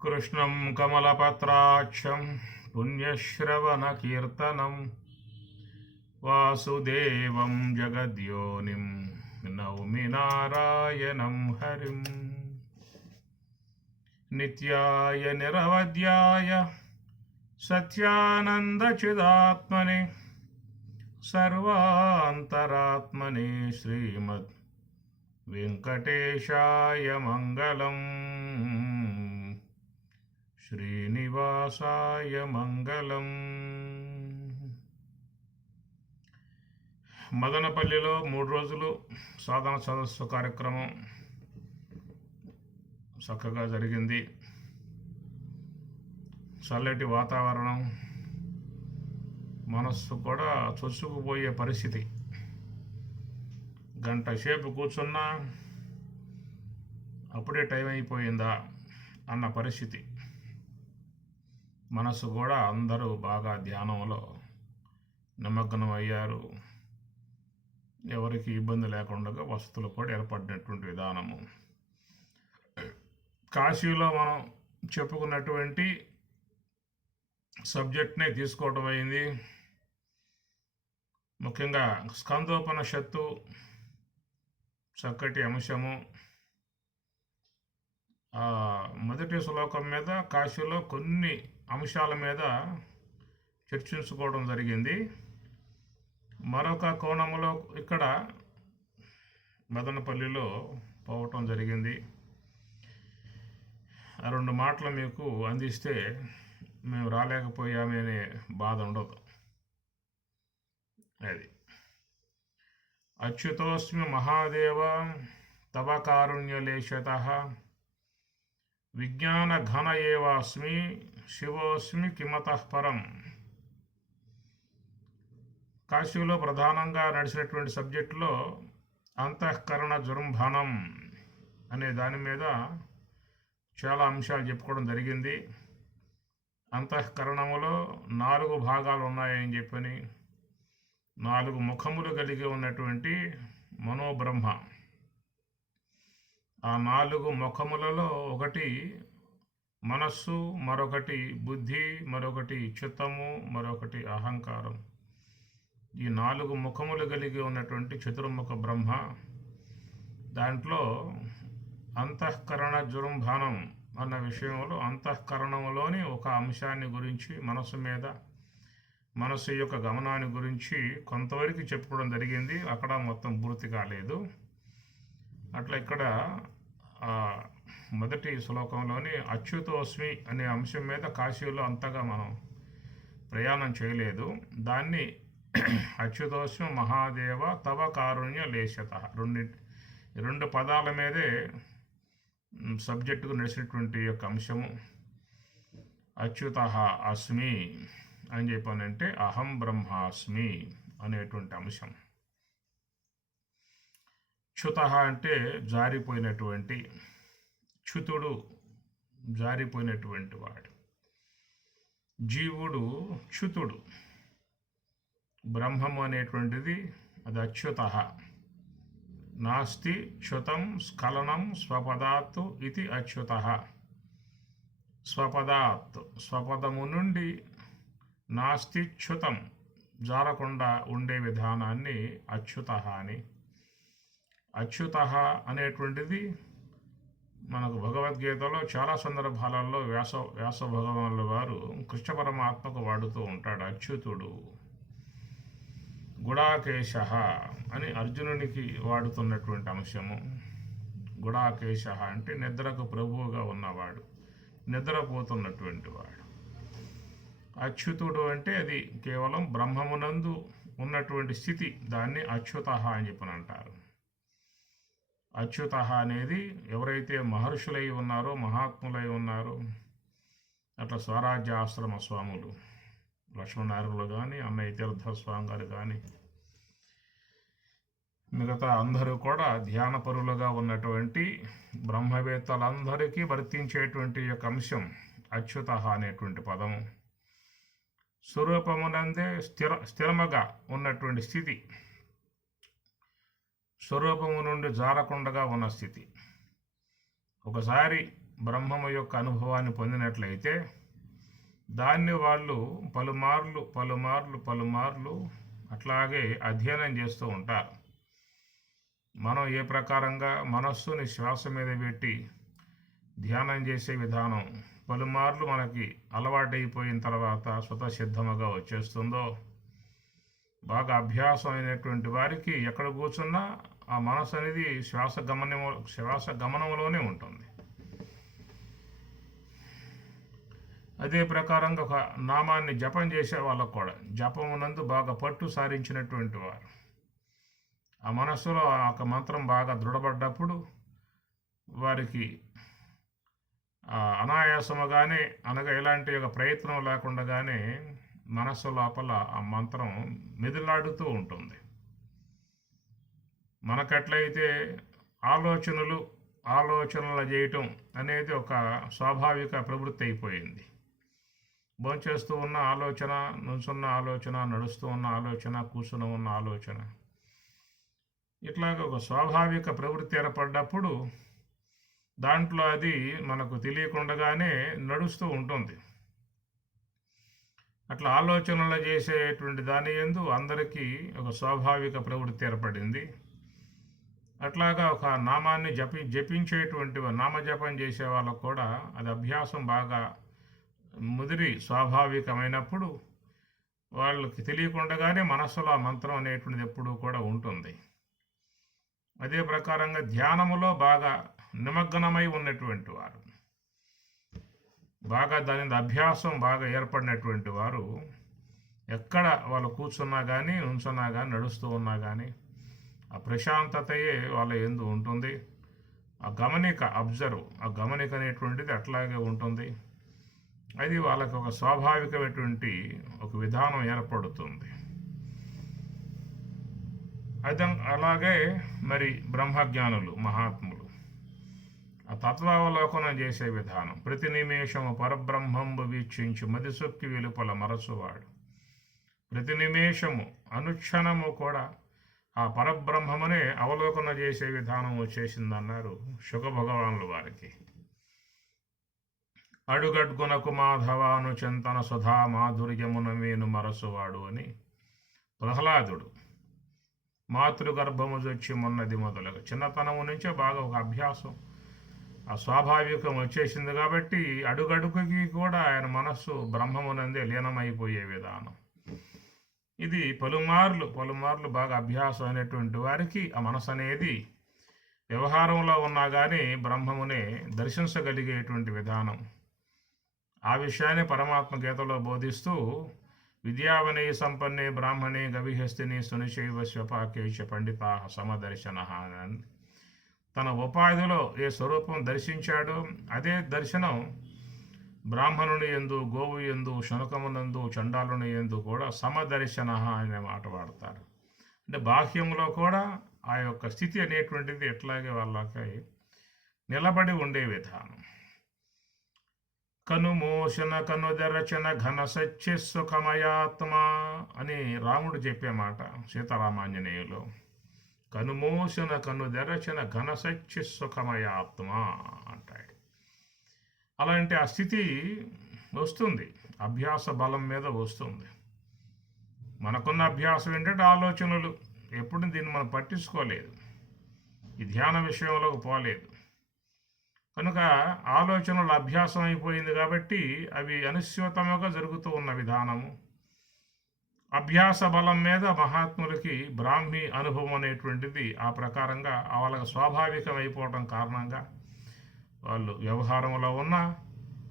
కృష్ణం కమలపత్రాక్షం పుణ్యశ్రవణకీర్తనం వాసుదేవం జగద్యోనిం నౌమి నారాయణం హరిం. నిత్యాయ నిరవధ్యాయ సత్యానందచిదాత్మనే సర్వాంతరాత్మనే శ్రీమద్ వెంకటేశాయ మంగళం. శ్రీనివాసాయ మంగళం. మదనపల్లిలో 3 రోజులు సాధన సదస్సు కార్యక్రమం చక్కగా జరిగింది. చల్లటి వాతావరణం, మనస్సు కూడా చొచ్చుకుపోయే పరిస్థితి. గంట సేపు కూర్చున్నా అప్పుడే టైం అయిపోయిందా అన్న పరిస్థితి. మనసు కూడా అందరూ బాగా ధ్యానంలో నిమగ్నం అయ్యారు. ఎవరికి ఇబ్బంది లేకుండా వసతులు కూడా ఏర్పడినటువంటి విధానము. కాశీలో మనం చెప్పుకున్నటువంటి సబ్జెక్ట్నే తీసుకోవడం అయింది. ముఖ్యంగా స్కందోపనిషత్తు చక్కటి అంశము. మొదటి శ్లోకం మీద కాశీలో కొన్ని అంశాల మీద చర్చించుకోవడం జరిగింది. మరొక కోణంలో ఇక్కడ మదనపల్లిలో పోవటం జరిగింది. 2 మాటలు మీకు అందిస్తే మేము రాలేకపోయామనే బాధ ఉండదు. అది అచ్యుతోస్మి మహాదేవ తవ కారుణ్యలేశతః విజ్ఞాన ఘన ఏవాస్మి శివోస్మి కిమతః పరం. కాశీలో ప్రధానంగా నడిచినటువంటి సబ్జెక్టులో అంతఃకరణ జృంభణం అనే దాని మీద చాలా అంశాలు చెప్పుకోవడం జరిగింది. అంతఃకరణములో 4 భాగాలు ఉన్నాయని చెప్పని, 4 ముఖములు కలిగి ఉన్నటువంటి మనోబ్రహ్మ. ఆ 4 ముఖములలో ఒకటి మనస్సు, మరొకటి బుద్ధి, మరొకటి చిత్తము, మరొకటి అహంకారం. ఈ 4 ముఖములు కలిగి ఉన్నటువంటి చతుర్ముఖ బ్రహ్మ. దాంట్లో అంతఃకరణ జృంభణం అన్న విషయంలో అంతఃకరణంలోని ఒక అంశాన్ని గురించి, మనస్సు యొక్క గమనాన్ని గురించి కొంతవరకు చెప్పుకోవడం జరిగింది. అక్కడ మొత్తం పూర్తి కాలేదు. అట్లా ఇక్కడ మొదటి శ్లోకంలోని అచ్యుతోస్మి అనే అంశం మీద కాశీలో అంతగా మనం ప్రయాణం చేయలేదు. దాన్ని అచ్యుతోస్మి మహాదేవ తవ కారుణ్య లేశతః 2 పదాల మీదే సబ్జెక్టుకు నడిచినటువంటి యొక్క అంశము. అచ్యుతః అస్మి అని చెప్పానంటే అహం బ్రహ్మాస్మి అనేటువంటి అంశం. చ్యుతః అంటే జారిపోయినటువంటి, చ్యుతుడు జారిపోయినటువంటి వాడు. జీవుడు చ్యుతుడు. బ్రహ్మము అనేటువంటిది అది అచ్యుతః. నాస్తి చ్యుతం స్ఖలనం స్వపదాత్తు ఇది అచ్యుతః. స్వపదాత్ స్వపదము నుండి నాస్తి చ్యుతం జారకుండా ఉండే విధానాన్ని అచ్యుతః అని. అచ్యుతః అనేటువంటిది మనకు భగవద్గీతలో చాలా సందర్భాలలో వ్యాస భగవానుల వారు కృష్ణ పరమాత్మకు వాడుతూ ఉంటాడు. అచ్యుతుడు, గుడాకేశ అని అర్జునునికి వాడుతున్నటువంటి అంశము. గుడాకేశ అంటే నిద్రకు ప్రభువుగా ఉన్నవాడు, నిద్రపోతున్నటువంటి వాడు. అచ్యుతుడు అంటే అది కేవలం బ్రహ్మమునందు ఉన్నటువంటి స్థితి. దాన్ని అచ్యుతః అని చెప్పని అంటారు. అచ్యుతః అనేది ఎవరైతే మహర్షులై ఉన్నారో, మహాత్ములై ఉన్నారో, అట్లా స్వరాజ్య ఆశ్రమ స్వాములు లక్ష్మణారులు కానీ, అన్నయ్య తీర్థస్వామి గారు కానీ, మిగతా అందరూ కూడా ధ్యానపరులుగా ఉన్నటువంటి బ్రహ్మవేత్తలందరికీ వర్తించేటువంటి యొక్క అంశం అచ్యుతః అనేటువంటి పదము. స్వరూపమునందే స్థిరముగా ఉన్నటువంటి స్థితి, స్వరూపము నుండి జారకుండగా ఉన్న స్థితి. ఒకసారి బ్రహ్మము యొక్క అనుభవాన్ని పొందినట్లయితే దాన్ని వాళ్ళు పలుమార్లు పలుమార్లు పలుమార్లు అట్లాగే అధ్యయనం చేస్తూ ఉంటారు. మనం ఏ ప్రకారంగా మనస్సుని శ్వాస మీద పెట్టి ధ్యానం చేసే విధానం పలుమార్లు మనకి అలవాటైపోయిన తర్వాత స్వతసిద్ధముగా వచ్చేస్తుందో, బాగా అభ్యాసం అయినటువంటి వారికి ఎక్కడ కూర్చున్నా ఆ మనసు అనేది శ్వాస గమనంలోనే ఉంటుంది. అదే ప్రకారంగా ఒక నామాన్ని జపం చేసే వాళ్ళకు కూడా జపమునందు బాగా పట్టు సారించినటువంటి వారు ఆ మనస్సులో ఒక మంత్రం బాగా దృఢపడ్డప్పుడు వారికి అనాయాసముగానే అనగా ఎలాంటి ఒక ప్రయత్నం లేకుండానే మనస్సు లోపల ఆ మంత్రం మెదులాడుతూ ఉంటుంది. మనకట్లయితే ఆలోచనలు చేయటం అనేది ఒక స్వాభావిక ప్రవృత్తి అయిపోయింది. భోంచేస్తూ ఉన్న ఆలోచన, నుంచున్న ఆలోచన, నడుస్తూ ఉన్న ఆలోచన, కూర్చుని ఉన్న ఆలోచన, ఇట్లాగ ఒక స్వాభావిక ప్రవృత్తి ఏర్పడ్డప్పుడు దాంట్లో అది మనకు తెలియకుండానే నడుస్తూ ఉంటుంది. అట్లా ఆలోచనలు చేసేటువంటి దాని యందు అందరికీ ఒక స్వాభావిక ప్రవృత్తి ఏర్పడింది. అట్లాగా ఒక నామాన్ని జపించేటువంటి నామజపం చేసే వాళ్ళకు కూడా అది అభ్యాసం బాగా ముదిరి స్వాభావికమైనప్పుడు వాళ్ళకి తెలియకుండానే మనస్సులో ఆ మంత్రం అనేటువంటిది ఎప్పుడూ కూడా ఉంటుంది. అదే ప్రకారంగా ధ్యానములో బాగా నిమగ్నమై ఉన్నటువంటి వారు, బాగా దాని అభ్యాసం బాగా ఏర్పడినటువంటి వారు ఎక్కడ వాళ్ళు కూర్చున్నా కానీ, నుంచున్నా కానీ, నడుస్తూ ఉన్నా కానీ ఆ ప్రశాంతతయే వాళ్ళ యందు ఉంటుంది. ఆ గమనిక అనేటువంటిది అట్లాగే ఉంటుంది. అది వాళ్ళకి ఒక స్వాభావికమైనటువంటి ఒక విధానం ఏర్పడుతుంది. అలాగే మరి బ్రహ్మజ్ఞానులు మహాత్ములు ఆ తత్వావలోకనం చేసే విధానం, ప్రతి నిమేషము పరబ్రహ్మంబు వీక్షించి మదిసొక్కి వెలుపల మరచువాడు. ప్రతి నిమేషము అనుక్షణము కూడా ఆ పరబ్రహ్మమునే అవలోకనం చేసే విధానం వచ్చేసిందన్నారు శుక భగవానుల వారికి. అడుగడ్గునకు మాధవాను చింతన సుధా మాధుర్యమున మేను మరసువాడు అని ప్రహ్లాదుడు మాతృగర్భము జొచ్చి మొన్నది మొదలుగా చిన్నతనము నుంచే బాగా ఒక అభ్యాసం ఆ స్వాభావికం వచ్చేసింది కాబట్టి అడుగడుగుకి కూడా ఆయన మనస్సు బ్రహ్మమునందే లీనమైపోయే విధానం. ఇది పలుమార్లు బాగా అభ్యాసం అయినటువంటి వారికి ఆ మనసు అనేది వ్యవహారంలో ఉన్నా కానీ బ్రహ్మమునే దర్శించగలిగేటువంటి విధానం. ఆ విషయాన్ని పరమాత్మ గీతలో బోధిస్తూ విద్యావనే సంపన్నే బ్రాహ్మణే గవిహస్తిని సునిశైవ స్వపాకేశ పండితా సమదర్శన అని తన ఉపాధిలో ఏ స్వరూపం దర్శించాడో అదే దర్శనం బ్రాహ్మణుని యందు, గోవు యందు, శునకమునందు, చండాలుని యందు కూడా సమదర్శన అనే మాట వాడతారు. అంటే బాహ్యంలో కూడా ఆ యొక్క స్థితి అనేటువంటిది ఎట్లాగే వాళ్ళకి నిలబడి ఉండే విధానం. కనుమోషణ కనుదరచన ఘన సత్య సుఖమయాత్మ అని రాముడు చెప్పే మాట సీతారామాంజనేయులు. కనుమోషణ కనుదరచన ఘన సత్య సుఖమయాత్మ అంటాడు. అలాంటి ఆ స్థితి వస్తుంది, అభ్యాస బలం మీద వస్తుంది. మనకున్న అభ్యాసం ఏంటంటే ఆలోచనలు, ఎప్పుడు దీన్ని మనం పట్టించుకోలేదు, ఈ ధ్యాన విషయంలోకి పోలేదు కనుక ఆలోచనలు అభ్యాసం అయిపోయింది కాబట్టి అవి అనుస్యూతముగా జరుగుతూ ఉన్న విధానము. అభ్యాస బలం మీద మహాత్ములకి బ్రాహ్మీ అనుభవం అనేటువంటిది ఆ ప్రకారంగా వాళ్ళకి స్వాభావికం అయిపోవటం కారణంగా వాళ్ళు వ్యవహారంలో ఉన్న,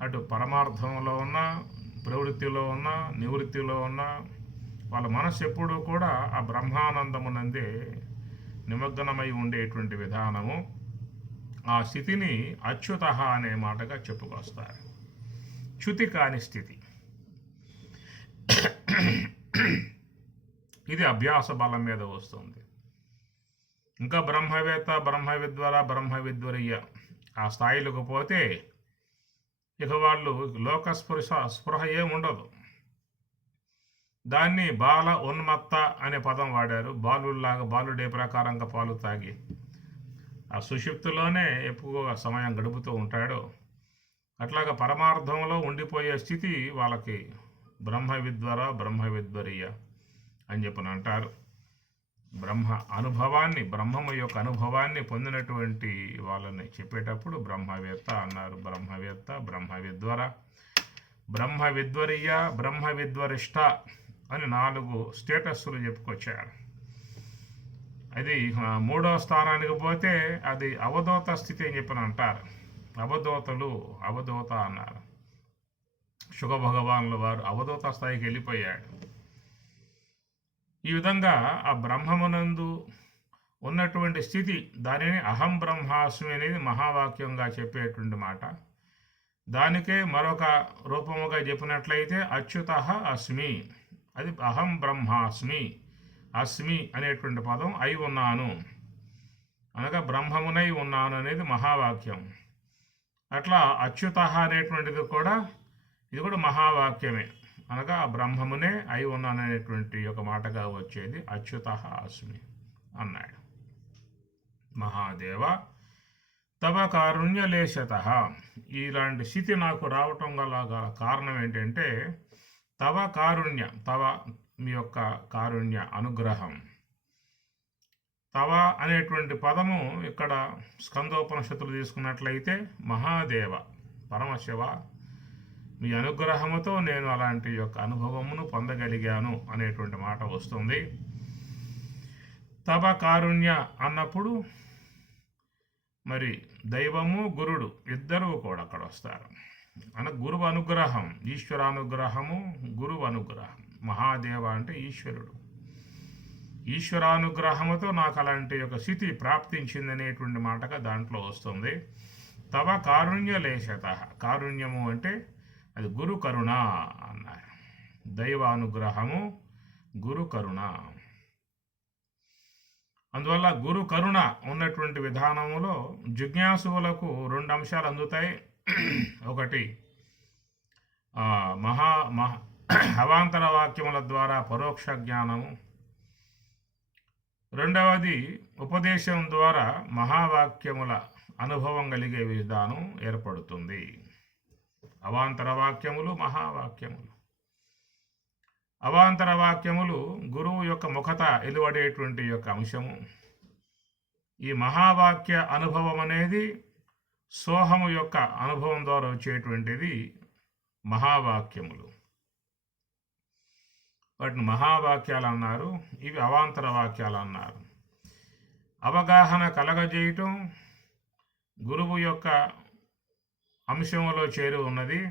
అటు పరమార్థంలో ఉన్న, ప్రవృత్తిలో ఉన్న, నివృత్తిలో ఉన్న వాళ్ళ మనసు ఎప్పుడూ కూడా ఆ బ్రహ్మానందమునందే నిమగ్నమై ఉండేటువంటి విధానము. ఆ స్థితిని అచ్యుత అనే మాటగా చెప్పుకొస్తారు. చ్యుతి కాని స్థితి. ఇది అభ్యాస బలం మీద వస్తుంది. ఇంకా బ్రహ్మవిద్వరయ్య ఆ స్థాయిలకు పోతే ఇక వాళ్ళు లోక స్పృహ ఏముండదు. దాన్ని బాల ఉన్మత్త అనే పదం వాడారు. బాలుడే ప్రకారంగా పాలు తాగి ఆ సుషుప్తిలోనే ఎక్కువగా సమయం గడుపుతూ ఉంటాడు. అట్లాగా పరమార్థంలో ఉండిపోయే స్థితి వాళ్ళకి బ్రహ్మ విద్వర బ్రహ్మ విద్వరీయ అని చెప్పని అంటారు. బ్రహ్మము యొక్క అనుభవాన్ని పొందినటువంటి వాళ్ళని చెప్పేటప్పుడు బ్రహ్మవేత్త అన్నారు. బ్రహ్మవేత్త, బ్రహ్మ విద్వర, బ్రహ్మ విద్వరీయ, బ్రహ్మ విద్వరిష్ట అని 4 స్టేటస్లు చెప్పుకొచ్చారు. అది 3వ స్థానానికి పోతే అది అవధూత స్థితి అని చెప్పని అంటారు. అవధూత అన్నారు. శుగ భగవానుల వారు అవధూత స్థాయికి వెళ్ళిపోయాడు. ఈ విధంగా ఆ బ్రహ్మమునందు ఉన్నటువంటి స్థితి, దానిని అహం బ్రహ్మాస్మి అనేది మహావాక్యంగా చెప్పేటువంటి మాట. దానికే మరొక రూపముగా చెప్పినట్లయితే అచ్యుతః అస్మి, అది అహం బ్రహ్మాస్మి, అస్మి అనేటువంటి పదం అయి ఉన్నాను అనగా బ్రహ్మమునై ఉన్నాను అనేది మహావాక్యం. అట్లా అచ్యుతః అనేటువంటిది కూడా ఇది కూడా మహావాక్యమే, అనగా బ్రహ్మమునే అయి ఉన్నాననేటువంటి ఒక మాటగా వచ్చేది అచ్యుతః అస్మి అన్నాడు. మహాదేవ తవ కారుణ్యలేశతః, ఇలాంటి స్థితి నాకు రావటం గల కారణం ఏంటంటే తవ కారుణ్య, తవ మీ యొక్క కారుణ్య అనుగ్రహం. తవ అనేటువంటి పదము ఇక్కడ స్కందోపనిషత్తులు తీసుకున్నట్లయితే మహాదేవ పరమశివ మీ అనుగ్రహముతో నేను అలాంటి యొక్క అనుభవమును పొందగలిగాను అనేటువంటి మాట వస్తుంది. తవ కారుణ్య అన్నప్పుడు మరి దైవము గురుడు ఇద్దరు కూడా అక్కడ వస్తారు. గురువు అనుగ్రహం, ఈశ్వరానుగ్రహము, గురువు అనుగ్రహం. మహాదేవ అంటే ఈశ్వరుడు. ఈశ్వరానుగ్రహముతో నాకు అలాంటి యొక్క స్థితి ప్రాప్తించిందనేటువంటి మాటగా దాంట్లో వస్తుంది. తవ కారుణ్యలేశత, కారుణ్యము అంటే అది గురు కరుణ అన్నారు. దైవానుగ్రహము, గురు కరుణ. అందువల్ల గురు కరుణ ఉన్నటువంటి విధానములో జిజ్ఞాసువులకు 2 అంశాలు అందుతాయి. ఒకటి అవాంతర వాక్యముల ద్వారా పరోక్ష జ్ఞానము, రెండవది ఉపదేశం ద్వారా మహావాక్యముల అనుభవం కలిగే విధానం ఏర్పడుతుంది. అవాంతర వాక్యములు, మహావాక్యములు. అవాంతర వాక్యములు గురువు యొక్క ముఖత ఎలువడేటువంటి యొక్క అంశము. ఈ మహావాక్య అనుభవం అనేది సోహము యొక్క అనుభవం ద్వారా వచ్చేటువంటిది మహావాక్యములు. వాటిని మహావాక్యాలు అన్నారు, ఇవి అవాంతర వాక్యాలు అన్నారు. అవగాహన కలగజేయటం గురువు యొక్క అంశంలో చేరి ఉన్నది.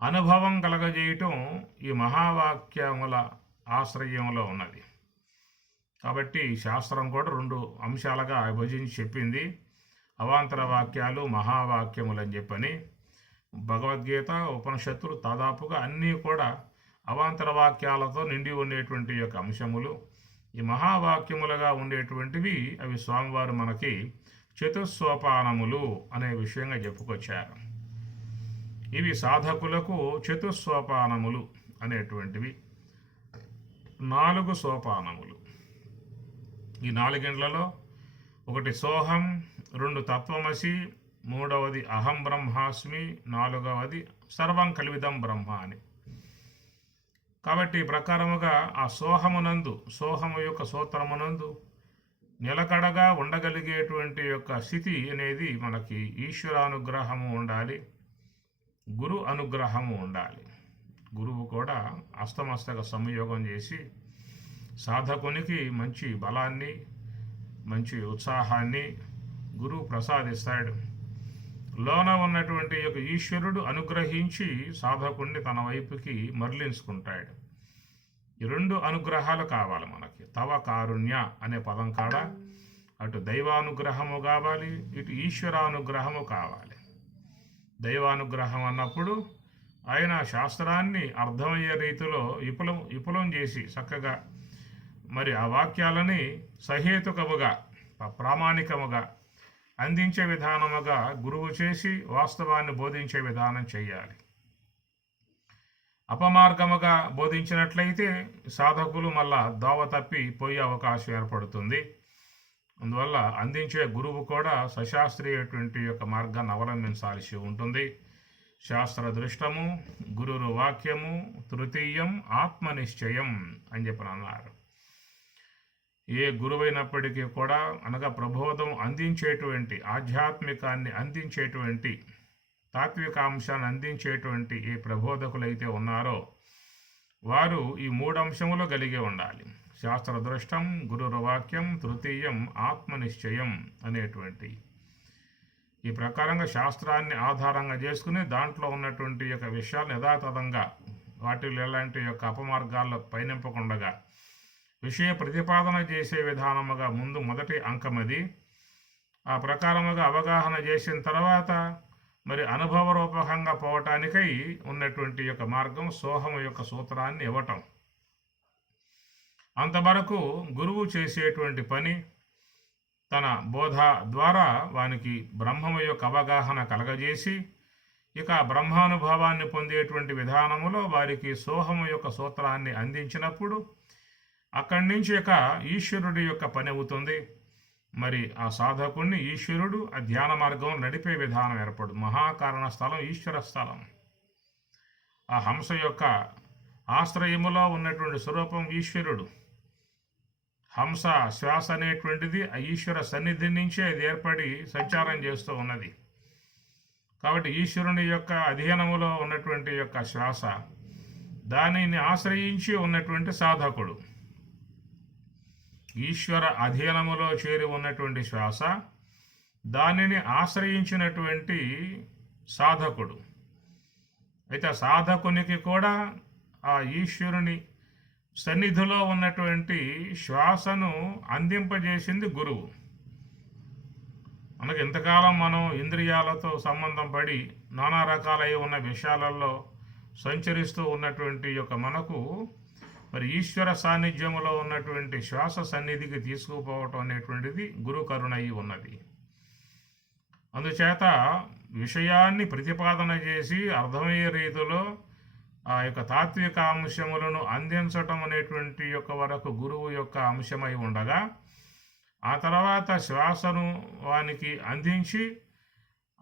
అనుభవం కలగజేయటం ఈ మహావాక్యముల ఆశ్రయంలో ఉన్నది. కాబట్టి శాస్త్రం కూడా 2 అంశాలుగా విభజించి చెప్పింది, అవాంతర వాక్యాలు, మహావాక్యములు అని చెప్పని. భగవద్గీత, ఉపనిషత్తులు దాదాపుగా అన్నీ కూడా అవాంతర వాక్యాలతో నిండి ఉండేటువంటి యొక్క అంశములు. ఈ మహావాక్యములుగా ఉండేటువంటివి అవి స్వామివారు మనకి చతుస్సోపానములు అనే విషయంగా చెప్పుకొచ్చారు. ఇవి సాధకులకు చతుస్సోపానములు అనేటువంటివి 4 సోపానములు. ఈ 4 ఒకటి సోహం, 2 తత్వమసి, 3వది అహం బ్రహ్మాస్మి, 4వది సర్వం కలివిదం బ్రహ్మ అని. కాబట్టి ప్రకారముగా ఆ సోహము యొక్క సూత్రమునందు నిలకడగా ఉండగలిగేటువంటి యొక్క స్థితి అనేది మనకి ఈశ్వరానుగ్రహము ఉండాలి, గురు అనుగ్రహము ఉండాలి. గురువు కూడా అస్తమస్తక సంయోగం చేసి సాధకునికి మంచి బలాన్ని, మంచి ఉత్సాహాన్ని గురువు ప్రసాదిస్తాడు. లోన ఉన్నటువంటి యొక్క ఈశ్వరుడు అనుగ్రహించి సాధకుడిని తన వైపుకి మరలించుకుంటాడు. ఈ 2 అనుగ్రహాలు కావాలి మనకి. తవ కారుణ్య అనే పదం కాడ అటు దైవానుగ్రహము కావాలి, ఇటు ఈశ్వరానుగ్రహము కావాలి. దైవానుగ్రహం అన్నప్పుడు ఆయన శాస్త్రాన్ని అర్థమయ్యే రీతిలో విపులం చేసి చక్కగా మరి ఆ వాక్యాలని సహేతుకముగా, ప్రామాణికముగా అందించే విధానముగా గురువు చేసి వాస్తవాన్ని బోధించే విధానం చేయాలి. అపమార్గముగా బోధించినట్లయితే సాధకులు మళ్ళా దోవ తప్పి పోయే అవకాశం ఏర్పడుతుంది. అందువల్ల అందించే గురువు కూడా సశాస్త్రీయటువంటి యొక్క మార్గాన్ని అవలంబించాల్సి ఉంటుంది. శాస్త్ర దృష్టము, గురువు వాక్యము, తృతీయం ఆత్మనిశ్చయం అని చెప్పి అన్నారు. ఏ గురువైనప్పటికీ కూడా అనగా ప్రబోధం అందించేటువంటి, ఆధ్యాత్మికాన్ని అందించేటువంటి, తాత్వికాంశాన్ని అందించేటువంటి ఏ ప్రబోధకులైతే ఉన్నారో వారు ఈ 3 అంశములు కలిగి ఉండాలి. శాస్త్ర దృష్టం, గురువాక్యం, తృతీయం ఆత్మనిశ్చయం అనేటువంటి ఈ ప్రకారంగా శాస్త్రాన్ని ఆధారంగా చేసుకుని దాంట్లో ఉన్నటువంటి యొక్క విషయాలను యథాతథంగా వాటిలో ఎలాంటి యొక్క అపమార్గాల్లో పయనింపకుండగా విషయ ప్రతిపాదన చేసే విధానముగా ముందు మొదటి అంకమది. ఆ ప్రకారముగా అవగాహన చేసిన తర్వాత మరి అనుభవరూపకంగా పోవటానికై ఉన్నటువంటి యొక్క మార్గం సోహము యొక్క సూత్రాన్ని ఇవ్వటం. అంతవరకు గురువు చేసేటువంటి పని తన బోధ ద్వారా వానికి బ్రహ్మము యొక్క అవగాహన కలగజేసి ఇక బ్రహ్మానుభవాన్ని పొందేటువంటి విధానములో వారికి సోహము యొక్క సూత్రాన్ని అందించినప్పుడు అక్కడి నుంచి ఇక ఈశ్వరుడి యొక్క పని అవుతుంది. మరి ఆ సాధకుణ్ణి ఈశ్వరుడు ఆ ధ్యాన మార్గం నడిపే విధానం ఏర్పడు. మహాకారణ స్థలం ఈశ్వర స్థలం. ఆ హంస యొక్క ఆశ్రయములో ఉన్నటువంటి స్వరూపం ఈశ్వరుడు. హంస శ్వాస అనేటువంటిది ఆ ఈశ్వర సన్నిధి నుంచే అది ఏర్పడి సంచారం చేస్తూ ఉన్నది. కాబట్టి ఈశ్వరుని యొక్క అధీనములో ఉన్నటువంటి యొక్క శ్వాస, దానిని ఆశ్రయించి ఉన్నటువంటి సాధకుడు. ఈశ్వర అధీనములో చేరి ఉన్నటువంటి శ్వాస, దానిని ఆశ్రయించినటువంటి సాధకుడు. అయితే సాధకునికి కూడా ఆ ఈశ్వరుని సన్నిధిలో ఉన్నటువంటి శ్వాసను అందింపజేసింది గురువు. మనకు ఎంతకాలం మనం ఇంద్రియాలతో సంబంధం పడి నానా రకాలై ఉన్న విషయాలలో సంచరిస్తూ ఉన్నటువంటి యొక్క మనకు మరి ఈశ్వర సాన్నిధ్యములో ఉన్నటువంటి శ్వాస సన్నిధికి తీసుకుపోవటం అనేటువంటిది గురు కరుణ అయి ఉన్నది. అందుచేత విషయాన్ని ప్రతిపాదన చేసి అర్థమయ్యే రీతిలో ఆ యొక్క తాత్విక అంశములను అందించటం అనేటువంటి యొక్క వరకు గురువు యొక్క అంశమై ఉండగా, ఆ తర్వాత శ్వాసను వానికి అందించి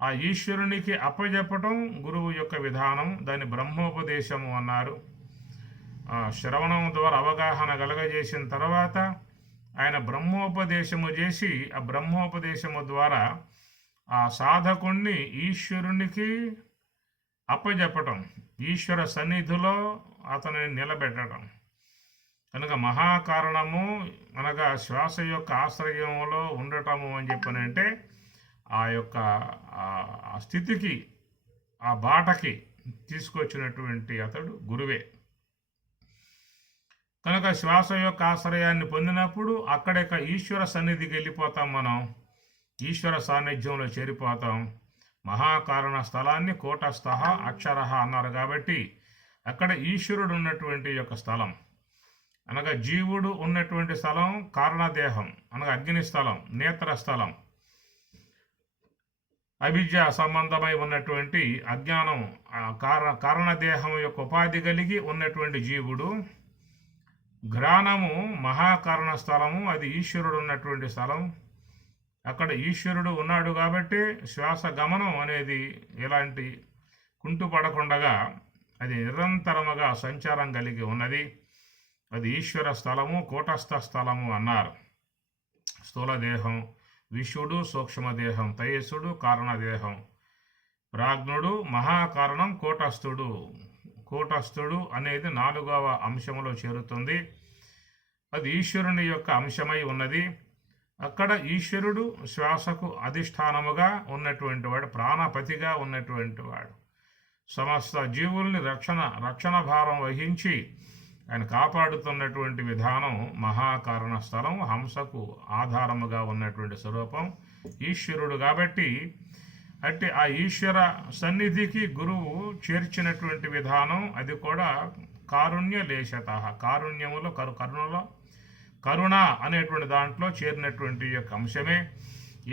ఆ ఈశ్వరునికి అప్పజెప్పటం గురువు యొక్క విధానం. దాన్ని బ్రహ్మోపదేశము అన్నారు. శ్రవణం ద్వారా అవగాహన కలగజేసిన తర్వాత ఆయన బ్రహ్మోపదేశము చేసి ఆ బ్రహ్మోపదేశము ద్వారా ఆ సాధకుణ్ణి ఈశ్వరునికి అప్పజెప్పటం, ఈశ్వర సన్నిధిలో అతనిని నిలబెట్టడం. కనుక మహాకారణము అనగా శ్వాస యొక్క ఆశ్రయంలో ఉండటము అని చెప్పనంటే ఆ యొక్క ఆ స్థితికి, ఆ బాటకి తీసుకొచ్చినటువంటి అతడు గురువే. కనుక శ్వాస యొక్క ఆశ్రయాన్ని పొందినప్పుడు అక్కడిక ఈశ్వర సన్నిధికి వెళ్ళిపోతాం. మనం ఈశ్వర సాన్నిధ్యంలో చేరిపోతాం. మహాకారణ స్థలాన్ని కూటస్థ అక్షర అన్నారు కాబట్టి అక్కడ ఈశ్వరుడు ఉన్నటువంటి యొక్క స్థలం, అనగా జీవుడు ఉన్నటువంటి స్థలం కారణదేహం, అనగా అగ్ని స్థలం, నేత్ర స్థలం. అవిద్య సంబంధమై ఉన్నటువంటి అజ్ఞానం కారణదేహం యొక్క ఉపాధి కలిగి ఉన్నటువంటి జీవుడు. ఘ్రాణము మహాకారణ స్థలము, అది ఈశ్వరుడు ఉన్నటువంటి స్థలం. అక్కడ ఈశ్వరుడు ఉన్నాడు కాబట్టి శ్వాస గమనం అనేది ఎలాంటి కుంటుపడకుండగా అది నిరంతరముగా సంచారం కలిగి ఉన్నది. అది ఈశ్వర స్థలము, కూటస్థ స్థలము అన్నారు. స్థూలదేహం విశ్వడు, సూక్ష్మదేహం తేజస్సుడు, కారణదేహం ప్రాజ్ఞుడు, మహాకారణం కూటస్థుడు. కూటస్థుడు అనేది 4వ అంశములో చేరుతుంది. అది ఈశ్వరుని యొక్క అంశమై ఉన్నది. అక్కడ ఈశ్వరుడు శ్వాసకు అధిష్టానముగా ఉన్నటువంటి వాడు, ప్రాణపతిగా ఉన్నటువంటి వాడు. సమస్త జీవుల్ని రక్షణ భారం వహించి ఆయన కాపాడుతున్నటువంటి విధానం మహాకారణ స్థలం, హంసకు ఆధారముగా ఉన్నటువంటి స్వరూపం ఈశ్వరుడు. కాబట్టి అంటే ఆ ఈశ్వర సన్నిధికి గురువు చేర్చినటువంటి విధానం అది కూడా కారుణ్య లేశత, కారుణ్యములో కరుణలో కరుణ అనేటువంటి దాంట్లో చేరినటువంటి యొక్క అంశమే.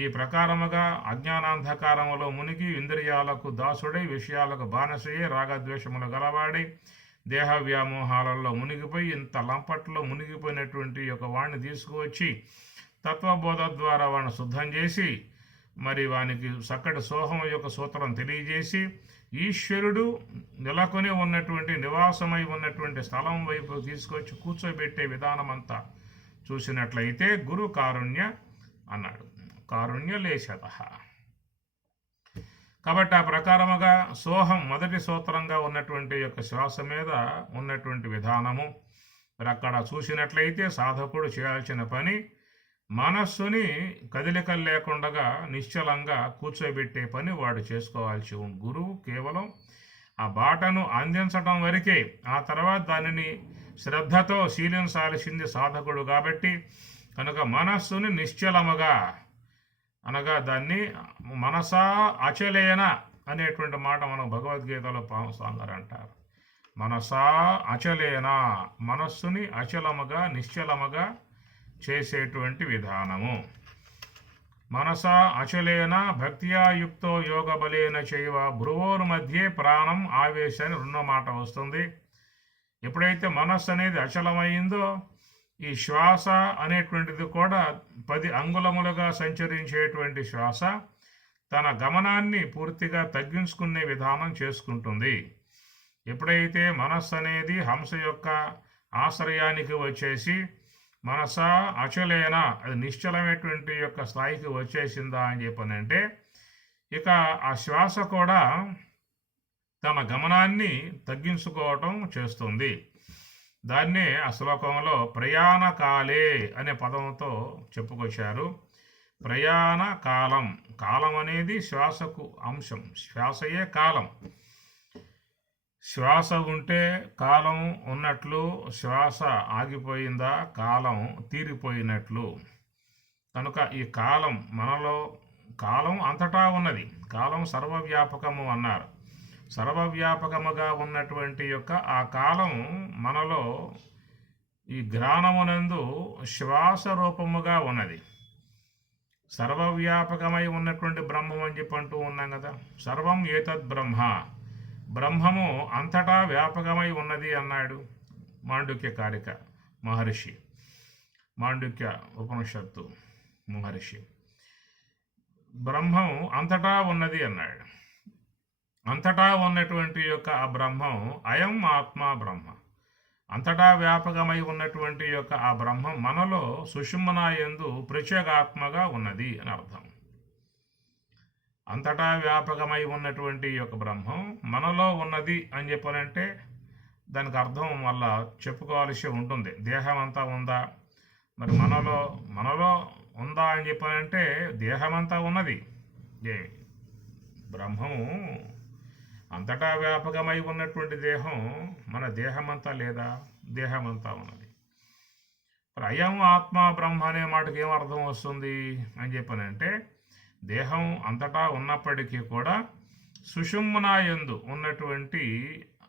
ఈ ప్రకారముగా అజ్ఞానాంధకారములో మునిగి ఇంద్రియాలకు దాసుడై, విషయాలకు బానిసయ్యి, రాగద్వేషములు గలవాడి, దేహ వ్యామోహాలలో మునిగిపోయి ఇంత లంపట్లో మునిగిపోయినటువంటి ఒక వాడిని తీసుకువచ్చి తత్వబోధ ద్వారా వాడిని శుద్ధం చేసి మరి వానికి చక్కటి సోహం యొక్క సూత్రం తెలియజేసి ఈశ్వరుడు నెలకొని ఉన్నటువంటి నివాసమై ఉన్నటువంటి స్థలం వైపు తీసుకొచ్చి కూర్చోబెట్టే విధానం అంతా చూసినట్లయితే గురు కారుణ్య అన్నాడు. కారుణ్య లేశత. కాబట్టి ఆ ప్రకారముగా సోహం మొదటి సూత్రంగా ఉన్నటువంటి యొక్క శ్వాస మీద ఉన్నటువంటి విధానము మరి అక్కడ చూసినట్లయితే సాధకుడు చేయాల్సిన పని మనస్సుని కదలికలు లేకుండా నిశ్చలంగా కూర్చోబెట్టే పని వాడు చేసుకోవాల్సి గురువు కేవలం ఆ బాటను అందించడం వరకే, ఆ తర్వాత దానిని శ్రద్ధతో శీలించాల్సింది సాధకుడు. కాబట్టి కనుక మనస్సుని నిశ్చలముగా అనగా దాన్ని మనసా అచలేన అనేటువంటి మాట మనం భగవద్గీతలో స్వామివారు అంటారు. మనసా అచలేన, మనస్సుని అచలముగా నిశ్చలముగా చేసేటువంటి విధానము. మనసా అచలేన భక్తియా యుక్తో యోగ బలేన చైవ భ్రువోర్ మధ్యే ప్రాణం ఆవేశ అని రెండో మాట వస్తుంది. ఎప్పుడైతే మనస్సు అనేది అచలమైందో ఈ శ్వాస అనేటువంటిది కూడా 10 అంగుళములుగా సంచరించేటువంటి శ్వాస తన గమనాన్ని పూర్తిగా తగ్గించుకునే విధానం చేసుకుంటుంది. ఎప్పుడైతే మనస్సు అనేది హంస యొక్క ఆశ్రయానికి వచ్చేసి మనసా అచలేన అది నిశ్చలమైనటువంటి యొక్క స్థాయికి వచ్చేసిందా అని చెప్పనంటే ఇక ఆ శ్వాస కూడా తన గమనాన్ని తగ్గించుకోవటం చేస్తుంది. దాన్నే ఆ శ్లోకంలో ప్రయాణకాలే అనే పదంతో చెప్పుకొచ్చారు. ప్రయాణ కాలం, కాలం అనేది శ్వాసకు అంశం, శ్వాసయే కాలం. శ్వాస ఉంటే కాలం ఉన్నట్లు, శ్వాస ఆగిపోయిందా కాలం తీరిపోయినట్లు. కనుక ఈ కాలం మనలో, కాలం అంతటా ఉన్నది, కాలం సర్వవ్యాపకము అన్నారు. సర్వవ్యాపకముగా ఉన్నటువంటి యొక్క ఆ కాలం మనలో ఈ ఘ్రాణమునందు శ్వాస రూపముగా ఉన్నది. సర్వవ్యాపకమై ఉన్నటువంటి బ్రహ్మం అని చెప్పి అంటూ ఉన్నాం కదా. సర్వం ఏతద్ బ్రహ్మ, బ్రహ్మము అంతటా వ్యాపకమై ఉన్నది అన్నాడు మాండుక్య కారిక మహర్షి, మాండుక్య ఉపనిషత్తు మహర్షి. బ్రహ్మం అంతటా ఉన్నది అన్నాడు. అంతటా ఉన్నటువంటి యొక్క ఆ బ్రహ్మం అయం ఆత్మ బ్రహ్మ, అంతటా వ్యాపకమై ఉన్నటువంటి యొక్క ఆ బ్రహ్మం మనలో సుషుమ్నా యందు ప్రత్యేగాత్మగా ఉన్నది అని అర్థం. అంతటా వ్యాపకమై ఉన్నటువంటి యొక్క బ్రహ్మం మనలో ఉన్నది అని చెప్పాలంటే దానికి అర్థం వల్ల చెప్పుకోవాల్సి ఉంటుంది. దేహం అంతా ఉందా, మరి మనలో ఉందా అని చెప్పాలంటే దేహమంతా ఉన్నది. బ్రహ్మము అంతటా వ్యాపకమై ఉన్నటువంటి దేహం మన దేహమంతా లేదా, దేహమంతా ఉన్నది. మరి అయం ఆత్మ బ్రహ్మ అనే మాటకి ఏం అర్థం వస్తుంది అని చెప్పానంటే దేహం అంతటా ఉన్నప్పటికీ కూడా సుషుమ్నా యందు ఉన్నటువంటి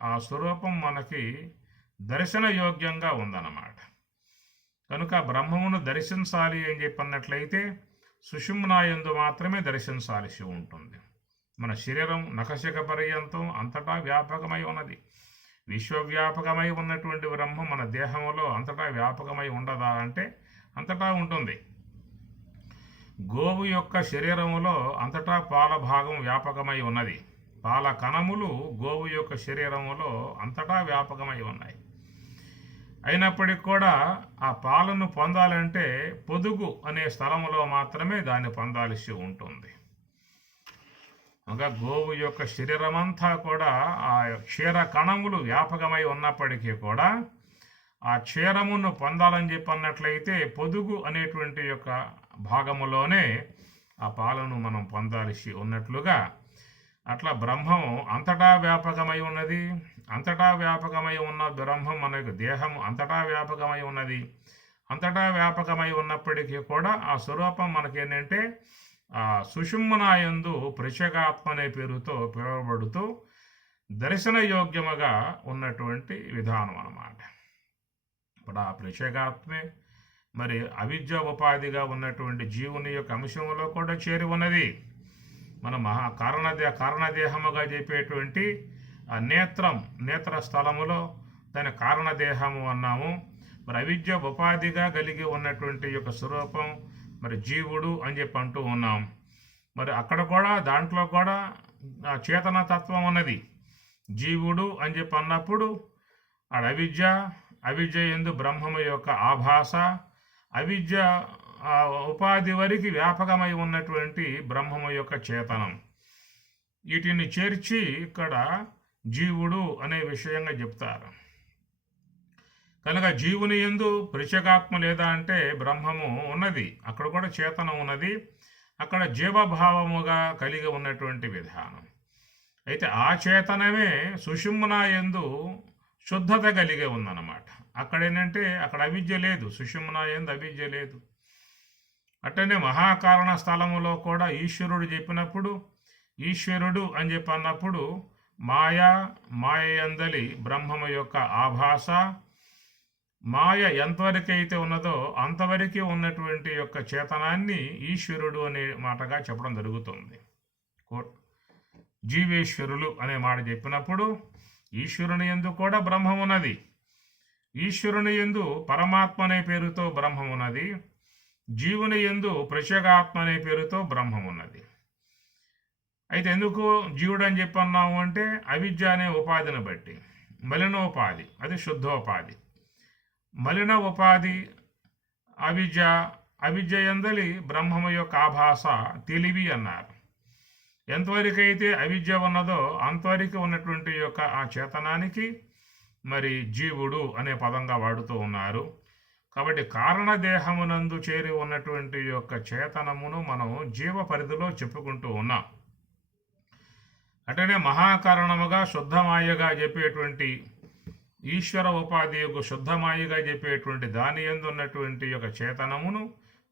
ఆ స్వరూపం మనకి దర్శన యోగ్యంగా ఉందన్నమాట. కనుక బ్రహ్మమును దర్శించాలి అని చెప్పన్నట్లయితే సుషుమ్నా యందు మాత్రమే దర్శించాల్సి ఉంటుంది. మన శరీరం నఖశిఖ పర్యంతం అంతటా వ్యాపకమై ఉన్నది. విశ్వవ్యాపకమై ఉన్నటువంటి బ్రహ్మం మన దేహంలో అంతటా వ్యాపకమై ఉండదా అంటే అంతటా ఉంటుంది. గోవు యొక్క శరీరములో అంతటా పాల భాగం వ్యాపకమై ఉన్నది. పాల కణములు గోవు యొక్క శరీరములో అంతటా వ్యాపకమై ఉన్నాయి. అయినప్పటికీ కూడా ఆ పాలను పొందాలంటే పొదుగు అనే స్థలములో మాత్రమే దాన్ని పొందాల్సి ఉంటుంది. ఇంకా గోవు యొక్క శరీరమంతా కూడా ఆ క్షీర కణములు వ్యాపకమై ఉన్నప్పటికీ కూడా ఆ క్షీరమును పొందాలని చెప్పన్నట్లయితే పొదుగు అనేటువంటి యొక్క భాగములోనే ఆ పాలను మనం పొందాల్సి ఉన్నట్లుగా అట్లా బ్రహ్మం అంతటా వ్యాపకమై ఉన్నది. అంతటా వ్యాపకమై ఉన్న బ్రహ్మం మనకు దేహం అంతటా వ్యాపకమై ఉన్నది. అంతటా వ్యాపకమై ఉన్నప్పటికీ కూడా ఆ స్వరూపం మనకేంటంటే ఆ సుషుమ్నా యందు ప్రత్యేగాత్మ అనే పేరుతో పిలువబడుతూ దర్శన యోగ్యముగా ఉన్నటువంటి విధానం అన్నమాట. ఇప్పుడు ఆ ప్రత్యేగాత్మే మరి అవిద్య ఉపాధిగా ఉన్నటువంటి జీవుని యొక్క అంశంలో కూడా చేరి ఉన్నది. మన కారణదేహముగా చెప్పేటువంటి ఆ నేత్ర స్థలములో దాని కారణదేహము అన్నాము. మరి అవిద్య ఉపాధిగా కలిగి ఉన్నటువంటి యొక్క స్వరూపం మరి జీవుడు అని చెప్పి అంటూ ఉన్నాం. మరి అక్కడ కూడా దాంట్లో కూడా చేతన తత్వం ఉన్నది. జీవుడు అని చెప్పి అన్నప్పుడు ఆడ అవిద్య యందు బ్రహ్మము యొక్క ఆభాస, అవిద్య ఉపాధి వరకు వ్యాపకమై ఉన్నటువంటి బ్రహ్మము యొక్క చేతనం, వీటిని చేర్చి ఇక్కడ జీవుడు అనే విషయంగా చెప్తారు. కనుక జీవుని యందు ప్రత్యేగాత్మ లేదా అంటే బ్రహ్మము ఉన్నది, అక్కడ కూడా చేతనం ఉన్నది, అక్కడ జీవభావముగా కలిగి ఉన్నటువంటి విధానం. అయితే ఆ చేతనమే సుషుమ్నా యందు శుద్ధత కలిగి ఉందన్నమాట. అక్కడ ఏంటంటే అక్కడ అవిద్య లేదు, సుషుమ్నా యందు అవిద్య లేదు. అట్టనే మహాకారణ స్థలములో కూడా ఈశ్వరుడు చెప్పినప్పుడు, ఈశ్వరుడు అని చెప్పి అన్నప్పుడు మాయ యందలి బ్రహ్మము యొక్క ఆభాస, మాయ ఎంతవరకైతే ఉన్నదో అంతవరకే ఉన్నటువంటి యొక్క చేతనాన్ని ఈశ్వరుడు అనే మాటగా చెప్పడం జరుగుతుంది. జీవేశ్వరులు అనే మాట చెప్పినప్పుడు ఈశ్వరుని యందు కూడా బ్రహ్మం ఉన్నది, ఈశ్వరుని యందు పరమాత్మ అనే పేరుతో బ్రహ్మం ఉన్నది, జీవుని యందు ప్రత్యేగాత్మ అనే పేరుతో బ్రహ్మం ఉన్నది. అయితే ఎందుకు జీవుడు అని చెప్పి అన్నాము అంటే అవిద్య అనే ఉపాధిని బట్టి. మలినోపాధి అది శుద్ధోపాధి, మలిన ఉపాధి అవిద్య యందలి బ్రహ్మము యొక్క ఆభాస తెలివి అన్నారు. ఎంతవరకైతే అవిద్య ఉన్నదో అంతవరకు ఉన్నటువంటి యొక్క ఆ చేతనానికి మరి జీవుడు అనే పదంగా వాడుతూ ఉన్నారు. కాబట్టి కారణదేహమునందు చేరి ఉన్నటువంటి యొక్క చేతనమును మనం జీవ పరిధిలో చెప్పుకుంటూ ఉన్నాం. అటనే మహాకారణముగా శుద్ధమాయగా చెప్పేటువంటి ఈశ్వర ఉపాధి యొక్క శుద్ధమాయగా చెప్పేటువంటి దాని యందు ఉన్నటువంటి యొక్క చేతనమును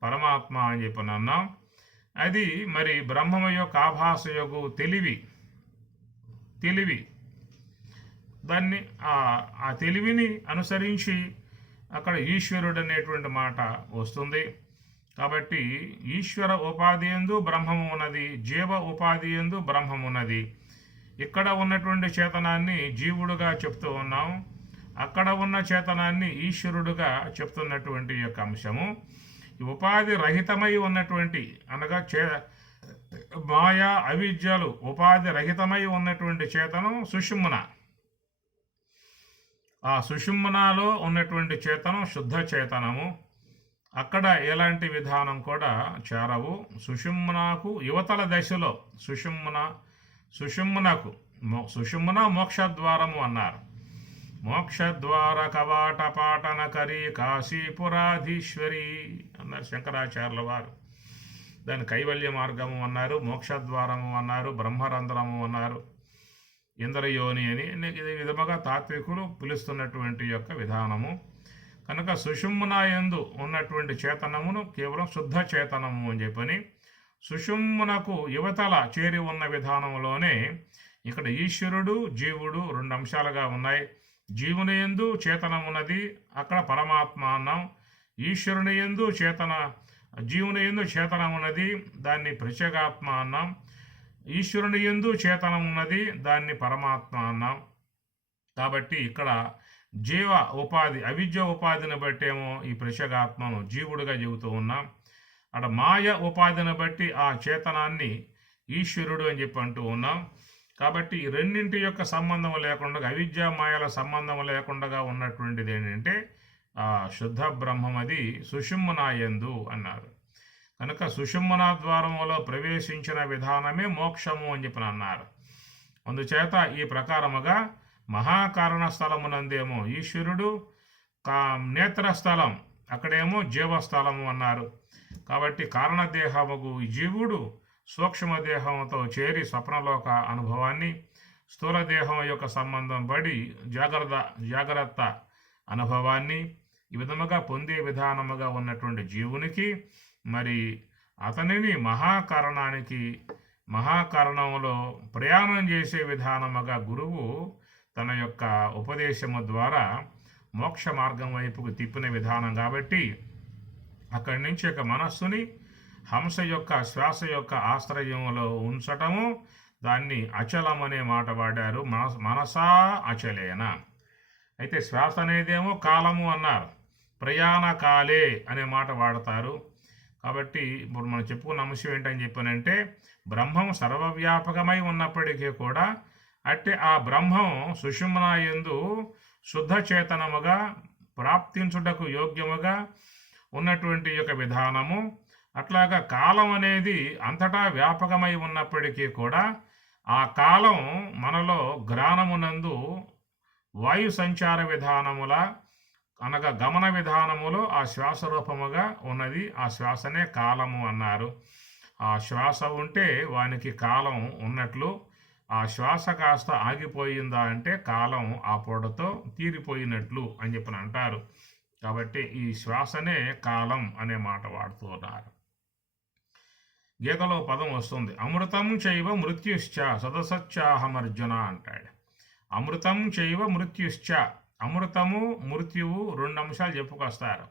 పరమాత్మ అని చెప్పి అన్నాం. అది మరి బ్రహ్మము యొక్క ఆభాస యొక్క తెలివి దాన్ని ఆ తెలివిని అనుసరించి అక్కడ ఈశ్వరుడు అనేటువంటి మాట వస్తుంది. కాబట్టి ఈశ్వర ఉపాధి యందు బ్రహ్మము ఉన్నది, జీవ ఉపాధి యందు బ్రహ్మము ఉన్నది. ఇక్కడ ఉన్నటువంటి చేతనాన్ని జీవుడుగా చెప్తూ ఉన్నాం, అక్కడ ఉన్న చేతనాన్ని ఈశ్వరుడుగా చెప్తున్నటువంటి యొక్క అంశము. ఉపాధి రహితమై ఉన్నటువంటి అనగా మాయా అవిద్యలు ఉపాధి రహితమై ఉన్నటువంటి చేతనం సుషుమ్న. ఆ సుషుమ్నాలో ఉన్నటువంటి చేతనం శుద్ధ చేతనము. అక్కడ ఎలాంటి విధానం కూడా చేరవు. సుషుమ్నకు యువతల దశలో సుషుమ్న మోక్షద్వారము అన్నారు. మోక్షద్వార కవాట పాటన కరి కాశీపురాధీశ్వరి అన్నారు శంకరాచార్యుల వారు. దాని కైవల్య మార్గము అన్నారు, మోక్షద్వారము అన్నారు, బ్రహ్మరంధ్రము అన్నారు, ఇంద్రయోని అని ఈ విధముగా తాత్వికులు పిలుస్తున్నటువంటి యొక్క విధానము. కనుక సుషుమ్నా యందు ఉన్నటువంటి చేతనమును కేవలం శుద్ధ చేతనము అని చెప్పని, సుషుమ్నకు యువతల చేరి ఉన్న విధానంలోనే ఇక్కడ ఈశ్వరుడు జీవుడు రెండు అంశాలుగా ఉన్నాయి. జీవుని యందు చేతనం ఉన్నది, అక్కడ పరమాత్మ అన్నాం. ఈశ్వరుని యందు జీవుని యందు చేతనం ఉన్నది, దాన్ని ప్రత్యేగాత్మ అన్నాం. ఈశ్వరుని యందు చేతనం ఉన్నది, దాన్ని పరమాత్మ అన్నాం. కాబట్టి ఇక్కడ జీవ ఉపాధి అవిద్య ఉపాధిని బట్టేమో ఈ ప్రత్యేగాత్మను జీవుడుగా చెబుతూ ఉన్నాం. అక్కడ మాయ ఉపాధిని బట్టి ఆ చేతనాన్ని ఈశ్వరుడు అని చెప్పి అంటూ ఉన్నాం. కాబట్టి రెండింటి యొక్క సంబంధం లేకుండా అవిద్య మాయల సంబంధం లేకుండా ఉన్నటువంటిది ఏంటంటే ఆ శుద్ధ బ్రహ్మం, అది సుషుమ్నా యందు అన్నారు. కనుక సుషుమ్నా ద్వారములో ప్రవేశించిన విధానమే మోక్షము అని చెప్పి అన్నారు. అందుచేత ఈ ప్రకారముగా మహాకారణ స్థలమునందేమో ఈశ్వరుడు, నేత్రస్థలం అక్కడేమో జీవస్థలము అన్నారు. కాబట్టి కారణదేహముకు జీవుడు సూక్ష్మదేహంతో చేరి స్వప్నలోక అనుభవాన్ని, స్థూలదేహం యొక్క సంబంధం పడి జాగ్రత్త అనుభవాన్ని ఈ విధముగా పొందే విధానముగా ఉన్నటువంటి జీవునికి మరి అతనిని మహాకారణంలో ప్రయాణం చేసే విధానముగా గురువు తన యొక్క ఉపదేశము ద్వారా మోక్ష మార్గం వైపుకు తిప్పిన విధానం. కాబట్టి అక్కడి నుంచి ఒక మనస్సుని హంస యొక్క శ్వాస యొక్క ఆశ్రయంలో ఉంచటము, దాన్ని అచలం అనే మాట వాడారు. మనసా అచలేన. అయితే శ్వాస అనేదేమో కాలము అన్నారు, ప్రయాణ కాలే అనే మాట వాడతారు. కాబట్టి ఇప్పుడు మనం చెప్పుకున్న అంశం ఏంటని చెప్పానంటే బ్రహ్మం సర్వవ్యాపకమై ఉన్నప్పటికీ కూడా అట్టి ఆ బ్రహ్మం సుషుమ్నా యందు శుద్ధ చేతనముగా ప్రాప్తించుటకు యోగ్యముగా ఉన్నటువంటి యొక్క విధానము. అట్లాగా కాలం అనేది అంతటా వ్యాపకమై ఉన్నప్పటికీ కూడా ఆ కాలం మనలో గ్రాణమునందు వాయు సంచార విధానముల అనగా గమన విధానములో ఆ శ్వాస రూపముగా ఉన్నది. ఆ శ్వాసనే కాలము అన్నారు. ఆ శ్వాస ఉంటే వానికి కాలం ఉన్నట్లు. ఆ శ్వాస కాస్త ఆగిపోయిందా అంటే కాలం ఆ పొడతో తీరిపోయినట్లు అని చెప్పని అంటారు. కాబట్టి ఈ శ్వాసనే కాలం అనే మాట వాడుతున్నారు. గీతలో పదం వస్తుంది, అమృతం చైవ మృత్యుశ్చ సదసత్యాహమర్జున అంటాడు. అమృతం చైవ మృత్యుశ్చ, అమృతము మృత్యువు రెండు అంశాలు చెప్పుకొస్తారు.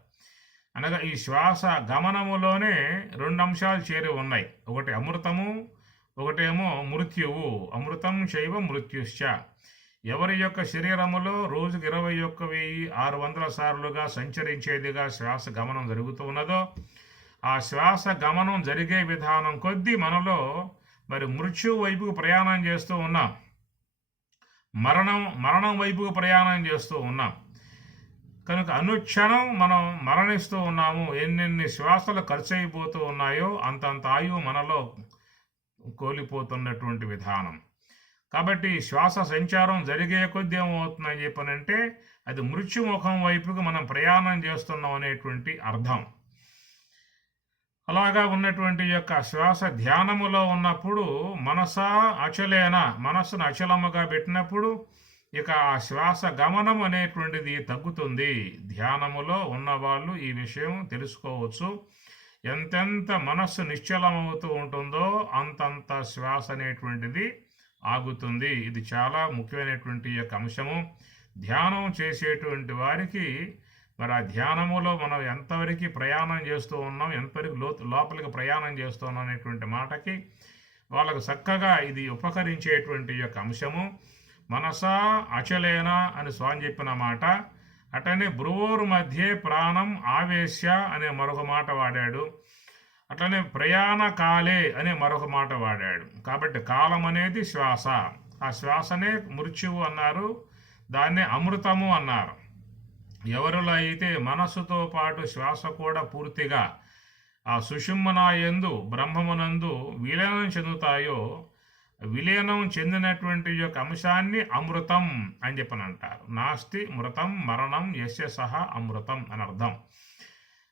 అనగా ఈ శ్వాస గమనములోనే రెండు అంశాలు చేరి ఉన్నాయి. ఒకటి అమృతము, ఒకటేమో మృత్యువు. అమృతం చైవ మృత్యుశ్చ. ఎవరి యొక్క శరీరములో రోజుకి 21,600 సార్లుగా సంచరించేదిగా శ్వాస గమనం జరుగుతూ ఉన్నదో ఆ శ్వాస గమనం జరిగే విధానం కొద్దీ మనలో మరి మృత్యు వైపుకు ప్రయాణం చేస్తూ ఉన్నాం, మరణం వైపుకు ప్రయాణం చేస్తూ ఉన్నాం. కనుక అనుక్షణం మనం మరణిస్తూ ఉన్నాము. ఎన్నెన్ని శ్వాసలు ఖర్చు అయిపోతూ ఉన్నాయో అంతంత ఆయువు మనలో కోల్పోతున్నటువంటి విధానం. కాబట్టి శ్వాస సంచారం జరిగే కొద్దీ ఏమవుతుందని చెప్పనంటే అది మృత్యుముఖం వైపుకు మనం ప్రయాణం చేస్తున్నాం అనేటువంటి అర్థం. అలాగా ఉన్నటువంటి యొక్క శ్వాస ధ్యానములో ఉన్నప్పుడు మనస్సును అచలముగా పెట్టినప్పుడు ఇక ఆ శ్వాస గమనం అనేటువంటిది తగ్గుతుంది. ధ్యానములో ఉన్నవాళ్ళు ఈ విషయం తెలుసుకోవచ్చు. ఎంతెంత మనస్సు నిశ్చలమవుతూ ఉంటుందో అంతంత శ్వాస అనేటువంటిది ఆగుతుంది. ఇది చాలా ముఖ్యమైనటువంటి యొక్క అంశము. ధ్యానం చేసేటువంటి వారికి మరి ఆ ధ్యానములో మనం ఎంతవరకు ప్రయాణం చేస్తూ ఉన్నాం, ఎంతవరకు లోపలికి ప్రయాణం చేస్తున్నాం అనేటువంటి మాటకి వాళ్ళకు చక్కగా ఇది ఉపకరించేటువంటి యొక్క అంశము. మనసా అచలేన అని స్వామి చెప్పిన మాట. అటనే భ్రువోరు మధ్య ప్రాణం ఆవేశ్య అనే మరొక మాట వాడాడు. అట్లనే ప్రయాణ కాలే అనే మరొక మాట వాడాడు. కాబట్టి కాలం అనేది శ్వాస. ఆ శ్వాసనే మృత్యువు అన్నారు, దాన్నే అమృతము అన్నారు. ఎవరిలో అయితే మనస్సుతో పాటు శ్వాస కూడా పూర్తిగా ఆ సుషుమ్నా యందు బ్రహ్మమునందు విలీనం చెందుతాయో, విలీనం చెందినటువంటి యొక్క అంశాన్ని అమృతం అని చెప్పని అంటారు. నాస్తి మృతం మరణం యస్య సహ అమృతం అని అర్థం.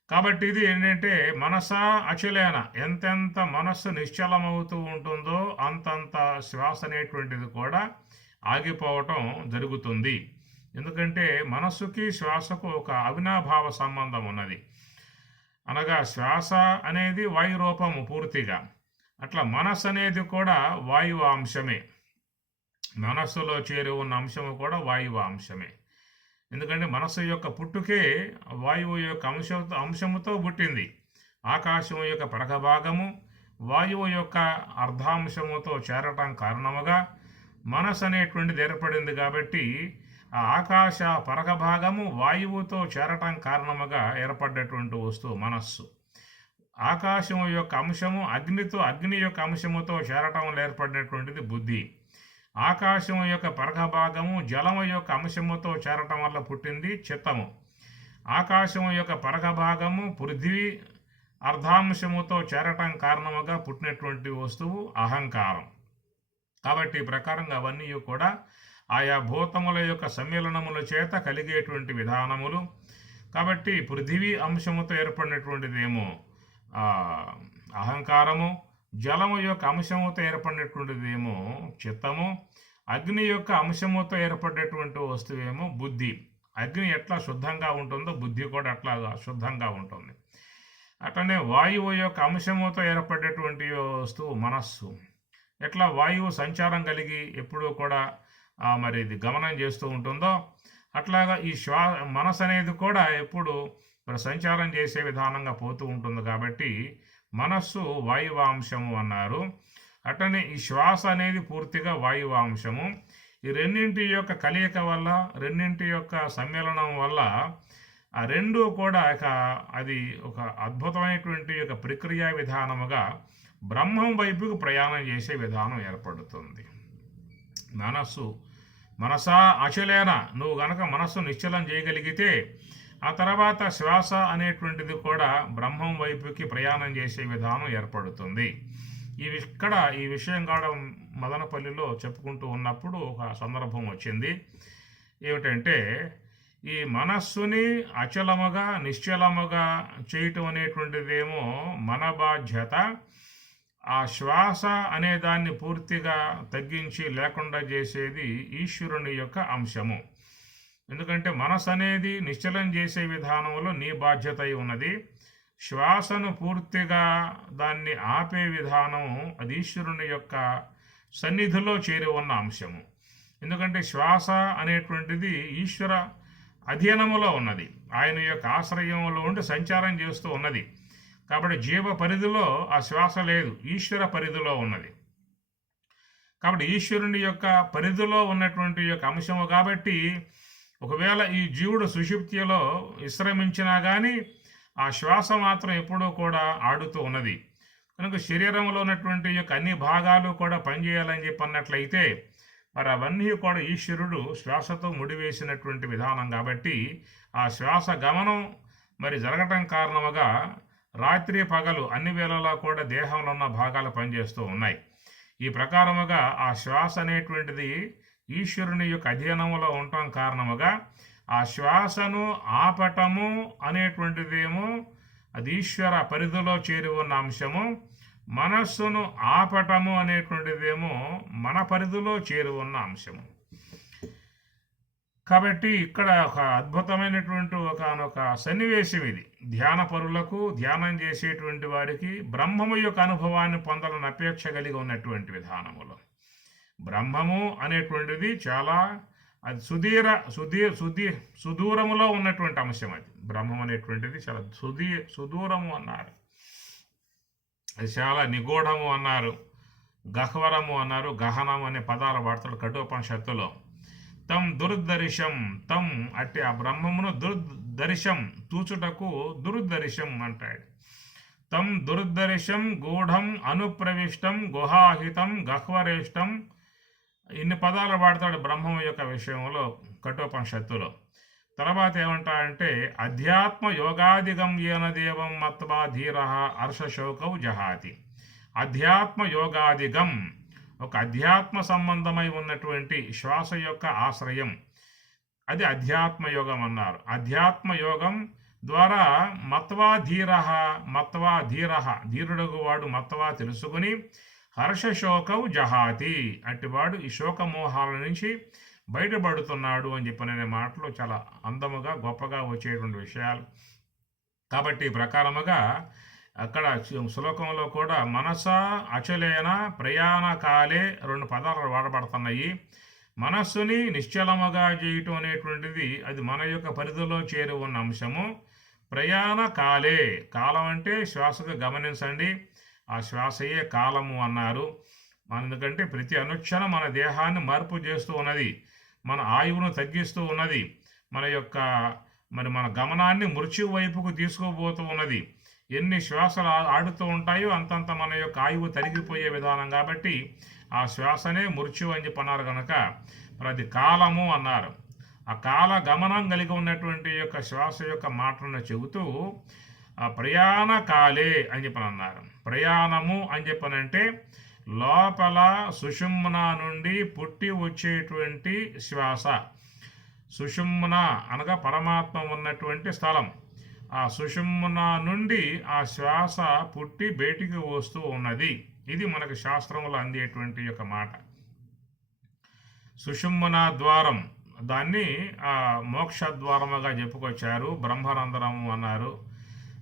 కాబట్టి ఇది ఏంటంటే మనసా అచలేన, ఎంతెంత మనస్సు నిశ్చలమవుతూ ఉంటుందో అంతంత శ్వాస అనేటువంటిది కూడా ఆగిపోవటం జరుగుతుంది. ఎందుకంటే మనస్సుకి శ్వాసకు ఒక అవినాభావ సంబంధం ఉన్నది. అనగా శ్వాస అనేది వాయు రూపము పూర్తిగా. అట్లా మనస్సు అనేది కూడా వాయువు అంశమే. మనస్సులో చేరి ఉన్న అంశము కూడా వాయువు అంశమే. ఎందుకంటే మనస్సు యొక్క పుట్టుకే వాయువు యొక్క అంశముతో పుట్టింది. ఆకాశం యొక్క పరగభాగము వాయువు యొక్క అర్ధాంశముతో చేరటం కారణముగా మనస్సు అనేటువంటిది ఏర్పడింది. కాబట్టి ఆ ఆకాశ పరగభాగము వాయువుతో చేరటం కారణముగా ఏర్పడ్డటువంటి వస్తువు మనస్సు. ఆకాశం యొక్క అంశము అగ్ని యొక్క అంశముతో చేరటం వల్ల ఏర్పడినటువంటిది బుద్ధి. ఆకాశం యొక్క పరగభాగము జలము యొక్క అంశముతో చేరటం వల్ల పుట్టింది చిత్తము. ఆకాశం యొక్క పరగభాగము పృథ్వీ అర్ధాంశముతో చేరటం కారణముగా పుట్టినటువంటి వస్తువు అహంకారం. కాబట్టి ఈ ప్రకారంగా అవన్నీ కూడా ఆయా భూతముల యొక్క సమ్మేళనముల చేత కలిగేటువంటి విధానములు. కాబట్టి పృథివీ అంశముతో ఏర్పడినటువంటిదేమో అహంకారము, జలము యొక్క అంశముతో ఏర్పడినటువంటిదేమో చిత్తము, అగ్ని యొక్క అంశముతో ఏర్పడేటువంటి వస్తువేమో బుద్ధి. అగ్ని ఎట్లా శుద్ధంగా ఉంటుందో బుద్ధి కూడా అట్లా శుద్ధంగా ఉంటుంది. అట్లనే వాయువు యొక్క అంశముతో ఏర్పడేటువంటి వస్తువు మనస్సు. ఎట్లా వాయువు సంచారం కలిగి ఎప్పుడూ కూడా మరి ఇది గమనం చేస్తూ ఉంటుందో అట్లాగా ఈ మనసు అనేది కూడా ఎప్పుడు సంచారం చేసే విధానంగా పోతూ ఉంటుంది. కాబట్టి మనస్సు వాయువాంశము అన్నారు. అట్లనే ఈ శ్వాస అనేది పూర్తిగా వాయువాంశము. ఈ రెండింటి యొక్క కలయిక వల్ల, రెండింటి యొక్క సమ్మేళనం వల్ల ఆ రెండు కూడా అది ఒక అద్భుతమైనటువంటి ఒక ప్రక్రియ విధానముగా బ్రహ్మం వైపుకు ప్రయాణం చేసే విధానం ఏర్పడుతుంది. మనసా అచలేన, నువ్వు గనక మనస్సు నిశ్చలం చేయగలిగితే ఆ తర్వాత శ్వాస అనేటువంటిది కూడా బ్రహ్మం వైపుకి ప్రయాణం చేసే విధానం ఏర్పడుతుంది. ఈ విషయం కూడా మదనపల్లిలో చెప్పుకుంటూ ఉన్నప్పుడు ఒక సందర్భం వచ్చింది. ఏమిటంటే, ఈ మనస్సుని అచలముగా నిశ్చలముగా చేయటం అనేటువంటిదేమో మన బాధ్యత. ఆ శ్వాస అనే దాన్ని పూర్తిగా తగ్గించి లేకుండా చేసేది ఈశ్వరుని యొక్క అంశము. ఎందుకంటే మనసు అనేది నిశ్చలం చేసే విధానంలో నీ బాధ్యత అయి ఉన్నది. శ్వాసను పూర్తిగా దాన్ని ఆపే విధానం అది ఈశ్వరుని యొక్క సన్నిధిలో చేరి ఉన్న అంశము. ఎందుకంటే శ్వాస అనేటువంటిది ఈశ్వర అధీనములో ఉన్నది, ఆయన యొక్క ఆశ్రయంలో ఉండి సంచారం చేస్తూ ఉన్నది. కాబట్టి జీవ పరిధిలో ఆ శ్వాస లేదు, ఈశ్వర పరిధిలో ఉన్నది. కాబట్టి ఈశ్వరుని యొక్క పరిధిలో ఉన్నటువంటి యొక్క అంశము. కాబట్టి ఒకవేళ ఈ జీవుడు సుషుప్తిలో విశ్రమించినా కానీ ఆ శ్వాస మాత్రం ఎప్పుడూ కూడా ఆడుతూ ఉన్నది. కనుక శరీరంలో ఉన్నటువంటి యొక్క అన్ని భాగాలు కూడా పనిచేయాలని చెప్పి అన్నట్లయితే మరి అవన్నీ కూడా ఈశ్వరుడు శ్వాసతో ముడివేసినటువంటి విధానం. కాబట్టి ఆ శ్వాస గమనం మరి జరగటం కారణముగా రాత్రి పగలు అన్ని వేళలా కూడా దేహంలో ఉన్న భాగాలు పనిచేస్తూ ఉన్నాయి. ఈ ప్రకారముగా ఆ శ్వాస అనేటువంటిది ఈశ్వరుని యొక్క అధీనంలో ఉండటం కారణముగా ఆ శ్వాసను ఆపటము అనేటువంటిదేమో అది ఈశ్వర పరిధిలో చేరి ఉన్న అంశము. మనస్సును ఆపటము అనేటువంటిదేమో మన పరిధిలో చేరి ఉన్న అంశము. కాబట్టి ఇక్కడ ఒక అద్భుతమైనటువంటి ఒక సన్నివేశం ఇది. ధ్యాన పరులకు, ధ్యానం చేసేటువంటి వారికి బ్రహ్మము యొక్క అనుభవాన్ని పొందాలని అపేక్ష కలిగి ఉన్నటువంటి విధానములో బ్రహ్మము అనేటువంటిది చాలా అది సుదూరములో ఉన్నటువంటి అంశం. అది బ్రహ్మం అనేటువంటిది చాలా సుదూరము అన్నారు, అది చాలా నిగూఢము అన్నారు, గహ్వరము అన్నారు, గహనము అనే పదాలు వాడతాడు కఠోపనిషత్తులో. తం దుర్దర్శం, తం అంటే ఆ బ్రహ్మమును దుర్దర్శం చూచుటకు దుర్దర్శం అంటాడు. తం దుర్దర్శం గూఢం అనుప్రవిష్టం గుహాహితం గహ్వరేష్టం, ఇన్ని పదాలు వాడతాడు బ్రహ్మం యొక్క విషయంలో కఠోపనిషత్తులో. తర్వాత ఏమంటాడంటే అధ్యాత్మ యోగాదిగమ్యేన దేవం మత్వా ధీర హర్షశోకౌ జహాతి. అధ్యాత్మ యోగాదిగం, ఒక అధ్యాత్మ సంబంధమై ఉన్నటువంటి శ్వాస యొక్క ఆశ్రయం, అది అధ్యాత్మ యోగం అన్నారు. అధ్యాత్మ యోగం ద్వారా మత్వా ధీర, ధీరుడగు వాడు మత్వా తెలుసుకుని హర్షశోకౌ జహాతి, అట్టివాడు ఈ శోకమోహాల నుంచి బయటపడుతున్నాడు అని చెప్పిన మాటలు చాలా అందముగా గొప్పగా వచ్చేటువంటి విషయాలు. కాబట్టి ఈ ప్రకారముగా అక్కడ శ్లోకంలో కూడా మనస అచలేన ప్రయాణ కాలే రెండు పదాలు వాడబడుతున్నాయి. మనస్సుని నిశ్చలముగా చేయటం అనేటువంటిది అది మన యొక్క పరిధిలో చేరి ఉన్న అంశము. ప్రయాణ కాలే, కాలం అంటే శ్వాసగా గమనించండి, ఆ శ్వాసయే కాలము అన్నారు. ఎందుకంటే ప్రతి అనుక్షణం మన దేహాన్ని మార్పు చేస్తూ ఉన్నది, మన ఆయువును తగ్గిస్తూ ఉన్నది, మన గమనాన్ని మృత్యు వైపుకు తీసుకుపోతూ ఉన్నది. ఎన్ని శ్వాసలు ఆడుతూ ఉంటాయో అంతంత మన యొక్క ఆయువు తరిగిపోయే విధానం. కాబట్టి ఆ శ్వాసనే మృత్యు అని చెప్పి అన్నారు కనుక ప్రతి కాలము అన్నారు. ఆ కాల గమనం కలిగి ఉన్నటువంటి యొక్క శ్వాస యొక్క మాటలను చెబుతూ ఆ ప్రయాణ కాలే అని చెప్పని అన్నారు. ప్రయాణము అని చెప్పనంటే లోపల సుషుమ్న నుండి పుట్టి వచ్చేటువంటి శ్వాస. సుషుమ్న అనగా పరమాత్మ ఉన్నటువంటి స్థలం. ఆ సుషుమ్న నుండి ఆ శ్వాస పుట్టి బయటికి వస్తూ ఉన్నది. ఇది మనకు శాస్త్రంలో అందేటువంటి యొక్క మాట. సుషుమ్న ద్వారం, దాన్ని మోక్ష ద్వారముగా చెప్పుకొచ్చారు, బ్రహ్మరంధ్రము అన్నారు.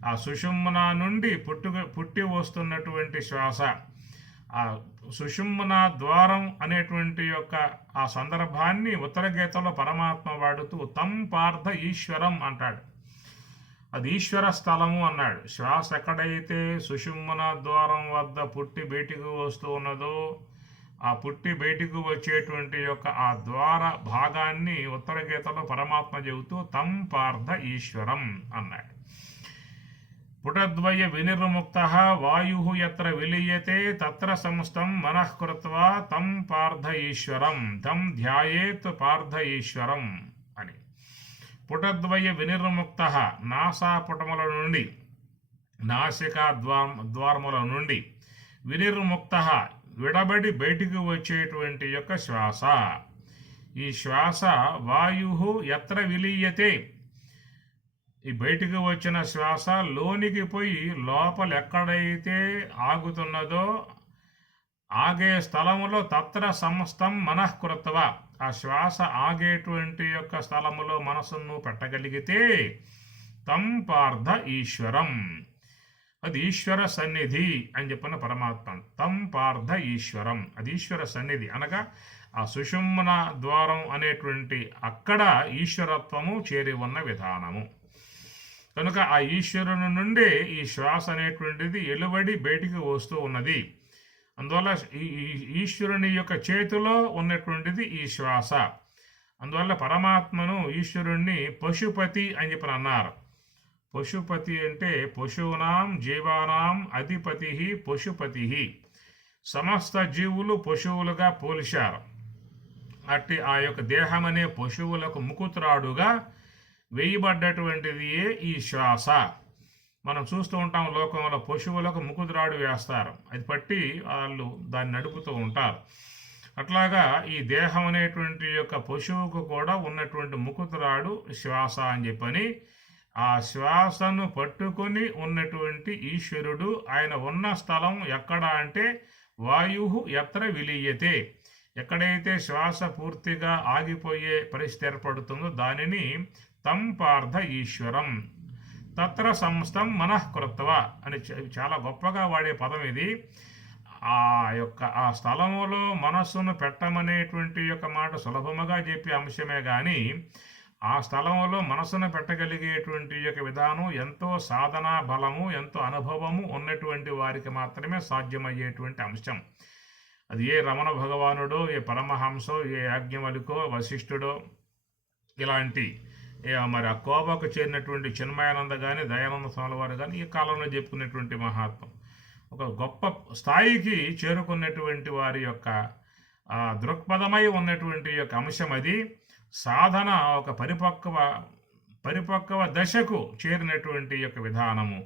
ఆ సుషుమ్న నుండి పుట్టి వస్తున్నటువంటి శ్వాస, ఆ సుషుమ్న ద్వారం అనేటువంటి యొక్క ఆ సందర్భాన్ని ఉత్తర గీతలో పరమాత్మ వాడుతూ తం పార్థ ఈశ్వరం అంటాడు. అది ఈశ్వర స్థలము అన్నాడు. శ్వాస ఎక్కడైతే సుషుమ్న ద్వారం వద్ద పుట్టి బయటికి వస్తూ ఉన్నదో ఆ పుట్టి బయటికి వచ్చేటువంటి యొక్క ఆ ద్వార భాగాన్ని ఉత్తర గీతలో పరమాత్మ చెబుతూ తం పార్థ ఈశ్వరం అన్నాడు. పుటద్వయ వినిర్ముక్త వాయు ఎత్ర విలీయతే తత్ర సంస్థం మనః కృత్వా తం పార్థ ఈశ్వరం తం ధ్యాయేత్ పార్థ ఈశ్వరం అని. పుటద్వయ వినిర్ముక్త నాసాపుటముల నుండి నాసికా ద్వారముల నుండి వినిర్ముక్త విడబడి బయటికి వచ్చేటువంటి యొక్క శ్వాస. ఈ శ్వాస వాయు ఎత్ర విలీయతే, ఈ బయటికి వచ్చిన శ్వాస లోనికి పోయి లోపల ఎక్కడైతే ఆగుతున్నదో ఆగే స్థలములో తత్ర సమస్తం మనఃకృత్వ, ఆ శ్వాస ఆగేటువంటి యొక్క స్థలములో మనసును పెట్టగలిగితే తం పార్థ ఈశ్వరం, అది ఈశ్వర సన్నిధి అని చెప్పిన పరమాత్మ. తం పార్థ ఈశ్వరం, అది ఈశ్వర సన్నిధి అనగా ఆ సుషుమ్న ద్వారం అనేటువంటి అక్కడ ఈశ్వరత్వము చేరి ఉన్న విధానము. కనుక ఆ ఈశ్వరుని నుండే ఈ శ్వాస అనేటువంటిది ఎలువడి బయటికి వస్తూ ఉన్నది. అందువల్ల ఈ ఈశ్వరుని యొక్క చేతిలో ఉన్నటువంటిది ఈ శ్వాస. అందువల్ల పరమాత్మను ఈశ్వరుణ్ణి పశుపతి అని చెప్పి అన్నారు. పశుపతి అంటే పశూనాం జీవానాం అధిపతి పశుపతి, సమస్త జీవులు పశువులుగా పోల్చారు. అట్టి ఆ యొక్క దేహం అనే పశువులకు ముకుత్రాడుగా వేయబడ్డటువంటిది ఈ శ్వాస. మనం చూస్తూ ఉంటాం లోకంలో పశువులకు ముకుత్రాడు వేస్తారు, అది పట్టి వాళ్ళు దాన్ని నడుపుతూ ఉంటారు. అట్లాగా ఈ దేహం అనేటువంటి యొక్క పశువుకు కూడా ఉన్నటువంటి ముకుత్రాడు శ్వాస అని చెప్పని, ఆ శ్వాసను పట్టుకొని ఉన్నటువంటి ఈశ్వరుడు ఆయన ఉన్న స్థలం ఎక్కడ అంటే వాయు ఎత్ర విలీయతే, ఎక్కడైతే శ్వాస పూర్తిగా ఆగిపోయే పరిస్థితి ఏర్పడుతుందో దానిని తం పార్థ ఈశ్వరం తత్ర సంస్థం మనఃకృత్వ అని చాలా గొప్పగా వాడే పదం ఇది. ఆ స్థలములో మనస్సును పెట్టమనేటువంటి యొక్క మాట సులభముగా చెప్పే అంశమే కానీ ఆ స్థలంలో మనసును పెట్టగలిగేటువంటి యొక్క విధానం ఎంతో సాధనా బలము, ఎంతో అనుభవము ఉన్నటువంటి వారికి మాత్రమే సాధ్యమయ్యేటువంటి అంశం. అది ఏ రమణ భగవానుడో, ఏ పరమహంసో, ఏ యాజ్ఞవల్కో, వశిష్ఠుడో, ఇలాంటి మరి ఆ కోవకు చేరినటువంటి చిన్మయానంద కానీ దయానంద స్వామి వారు కానీ ఈ కాలంలో చెప్పుకునేటువంటి మహాత్మ ఒక గొప్ప స్థాయికి చేరుకున్నటువంటి వారి యొక్క దృక్పథమై ఉన్నటువంటి యొక్క అంశం అది. సాధన ఒక పరిపక్వ దశకు చేరినటువంటి యొక్క విధానము.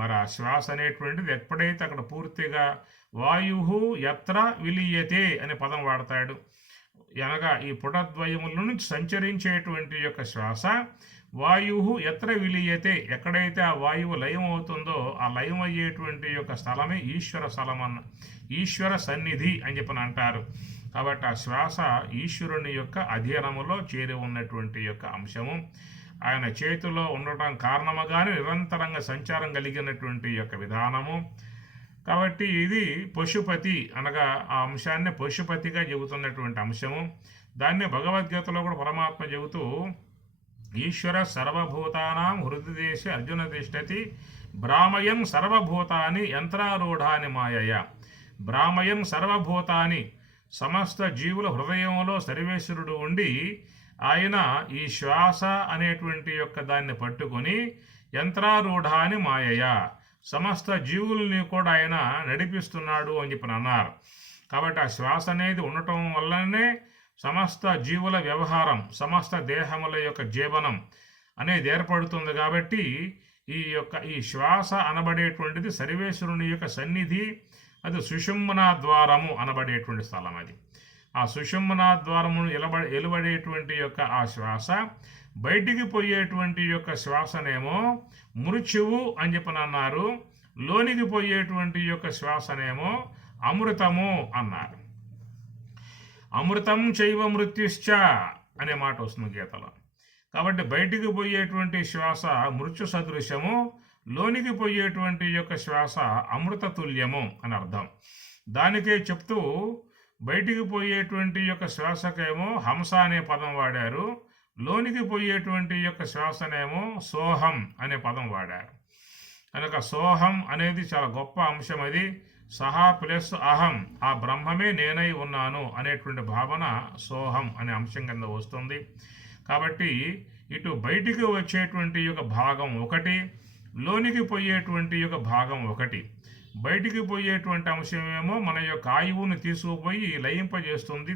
మరి ఆ శ్వాస అనేటువంటిది ఎప్పుడైతే అక్కడ పూర్తిగా వాయు ఎత్ర విలీయతే అనే పదం వాడతాడు. అనగా ఈ పుటద్వయముల నుంచి సంచరించేటువంటి యొక్క శ్వాస వాయు ఎత్ర విలీయతే, ఎక్కడైతే ఆ వాయువు లయం అవుతుందో ఆ లయం అయ్యేటువంటి యొక్క స్థలమే ఈశ్వర స్థలం ఈశ్వర సన్నిధి అని చెప్పని అంటారు. కాబట్టి ఆ శ్వాస ఈశ్వరుని యొక్క అధీనములో చేరి ఉన్నటువంటి యొక్క అంశము. ఆయన చేతిలో ఉండటం కారణముగానే నిరంతరంగా సంచారం కలిగినటువంటి యొక్క విధానము. కాబట్టి ఇది పశుపతి అనగా ఆ అంశాన్ని పశుపతిగా చెబుతున్నటువంటి అంశము. దాన్ని భగవద్గీతలో కూడా పరమాత్మ చెబుతూ ఈశ్వర సర్వభూతానాం హృదయదేశే అర్జున తిష్టతి భ్రామయం సర్వభూతాని యంత్రారూఢాని మాయయ. భ్రామయం సర్వభూతాని, సమస్త జీవుల హృదయంలో సర్వేశ్వరుడు ఉండి ఆయన ఈ శ్వాస అనేటువంటి యొక్క దాన్ని పట్టుకొని యంత్రారూఢాని మాయయ, సమస్త జీవుల్ని కూడా ఆయన నడిపిస్తున్నాడు అని చెప్పి అన్నారు. కాబట్టి ఆ శ్వాస అనేది ఉండటం వల్లనే సమస్త జీవుల వ్యవహారం, సమస్త దేహముల యొక్క జీవనం అనేది ఏర్పడుతుంది. కాబట్టి ఈ శ్వాస అనబడేటువంటిది సర్వేశ్వరుని యొక్క సన్నిధి, అది సుషుమ్న ద్వారము అనబడేటువంటి స్థలం. అది ఆ సుషుమ్న ద్వారమును ఎలువడేటువంటి యొక్క ఆ శ్వాస, బయటికి పోయేటువంటి యొక్క శ్వాసనేమో మృత్యువు అని చెప్పని అన్నారు, లోనికి పోయేటువంటి యొక్క శ్వాసనేమో అమృతము అన్నారు. అమృతం చైవ మృత్యుశ్చ అనే మాట వస్తుంది గీతలో. కాబట్టి బయటికి పోయేటువంటి శ్వాస మృత్యు సదృశ్యము, లోనికి పోయేటువంటి యొక్క శ్వాస అమృత తుల్యము అని అర్థం. దానికే చెప్తూ బయటికి పోయేటువంటి యొక్క శ్వాసకేమో హంస అనే పదం వాడారు, లోనికి పోయేటువంటి యొక్క శ్వాసనేమో సోహం అనే పదం వాడారు. కనుక సోహం అనేది చాలా గొప్ప అంశం. అది సహా ప్లస్ అహం, ఆ బ్రహ్మమే నేనై ఉన్నాను అనేటువంటి భావన సోహం అనే అంశం కింద వస్తుంది. కాబట్టి ఇటు బయటికి వచ్చేటువంటి యొక్క భాగం ఒకటి, లోనికి పోయేటువంటి యొక్క భాగం ఒకటి. బయటికి పోయేటువంటి అంశమేమో మన యొక్క ఆయువును తీసుకుపోయి లయింపజేస్తుంది,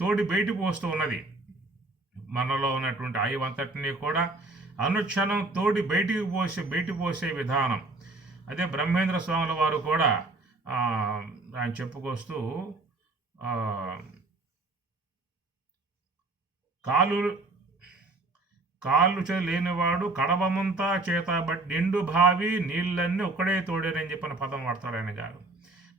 తోడి బయటికి పోస్తూ ఉన్నది. మనలో ఉన్నటువంటి ఆయువు అంతటినీ కూడా అనుక్షణం తోడి బయటికి పోసే విధానం. అదే బ్రహ్మేంద్ర స్వాముల వారు కూడా ఆయన చెప్పుకొస్తూ కాలు కాళ్ళు లేనివాడు కడవమంతా చేత బట్ నిండు భావి నీళ్ళన్నీ ఒకడే తోడేనని చెప్పిన పదం వాడతాడు ఆయన గారు.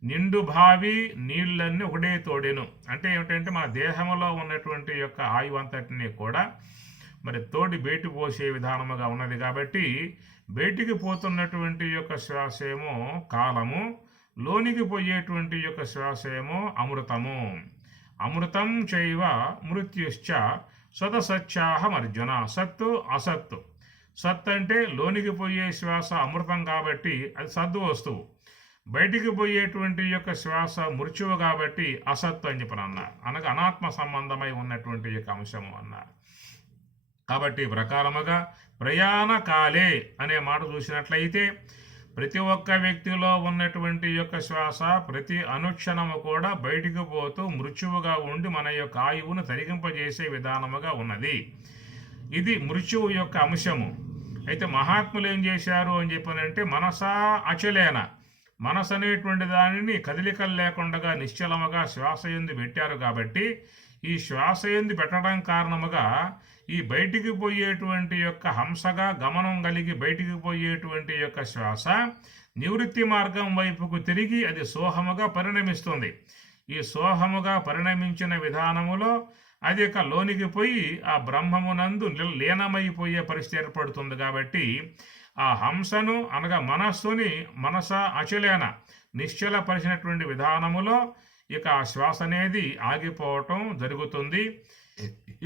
నిండు భావి నీళ్ళన్నీ ఒకటే తోడేను అంటే ఏమిటంటే మన దేహంలో ఉన్నటువంటి యొక్క ఆయువు అంతటినీ కూడా మరి తోడి బయటి పోసే విధానముగా ఉన్నది. కాబట్టి బయటికి పోతున్నటువంటి యొక్క శ్వాస ఏమో కాలము, లోనికి పోయేటువంటి యొక్క శ్వాస ఏమో అమృతము. అమృతం చైవ మృత్యుశ్చ సతసత్యాహం అర్జున. సత్తు అసత్తు. సత్ అంటే లోనికి పోయే శ్వాస అమృతం కాబట్టి అది సద్దు వస్తువు, బయటికి పోయేటువంటి యొక్క శ్వాస మృత్యువు కాబట్టి అసత్తు అని చెప్పని అన్నారు. అనగా అనాత్మ సంబంధమై ఉన్నటువంటి యొక్క అంశము అన్నారు. కాబట్టి ప్రకారముగా ప్రయాణ కాలే అనే మాట చూసినట్లయితే ప్రతి ఒక్క వ్యక్తిలో ఉన్నటువంటి యొక్క శ్వాస ప్రతి అనుక్షణము కూడా బయటికి పోతూ మృత్యువుగా ఉండి మన యొక్క ఆయువును తరిగింపజేసే విధానముగా ఉన్నది. ఇది మృత్యువు యొక్క అంశము. అయితే మహాత్ములు ఏం చేశారు అని చెప్పనంటే మనసా అచలేన, మనసు అనేటువంటి దానిని కదలికలు లేకుండా నిశ్చలముగా శ్వాస యందు పెట్టారు. కాబట్టి ఈ శ్వాస యందు పెట్టడం కారణముగా ఈ బయటికి పోయేటువంటి యొక్క హంసగా గమనం కలిగి బయటికి పోయేటువంటి యొక్క శ్వాస నివృత్తి మార్గం వైపుకు తిరిగి అది సోహముగా పరిణమిస్తుంది. ఈ సోహముగా పరిణమించిన విధానములో అది ఇక లోనికి పోయి ఆ బ్రహ్మమునందు లీనమైపోయే పరిస్థితి ఏర్పడుతుంది. కాబట్టి ఆ హంసను అనగా మనస్సుని మనస అచలేన నిశ్చలపరిచినటువంటి విధానములో ఇక ఆ శ్వాస అనేది ఆగిపోవటం జరుగుతుంది.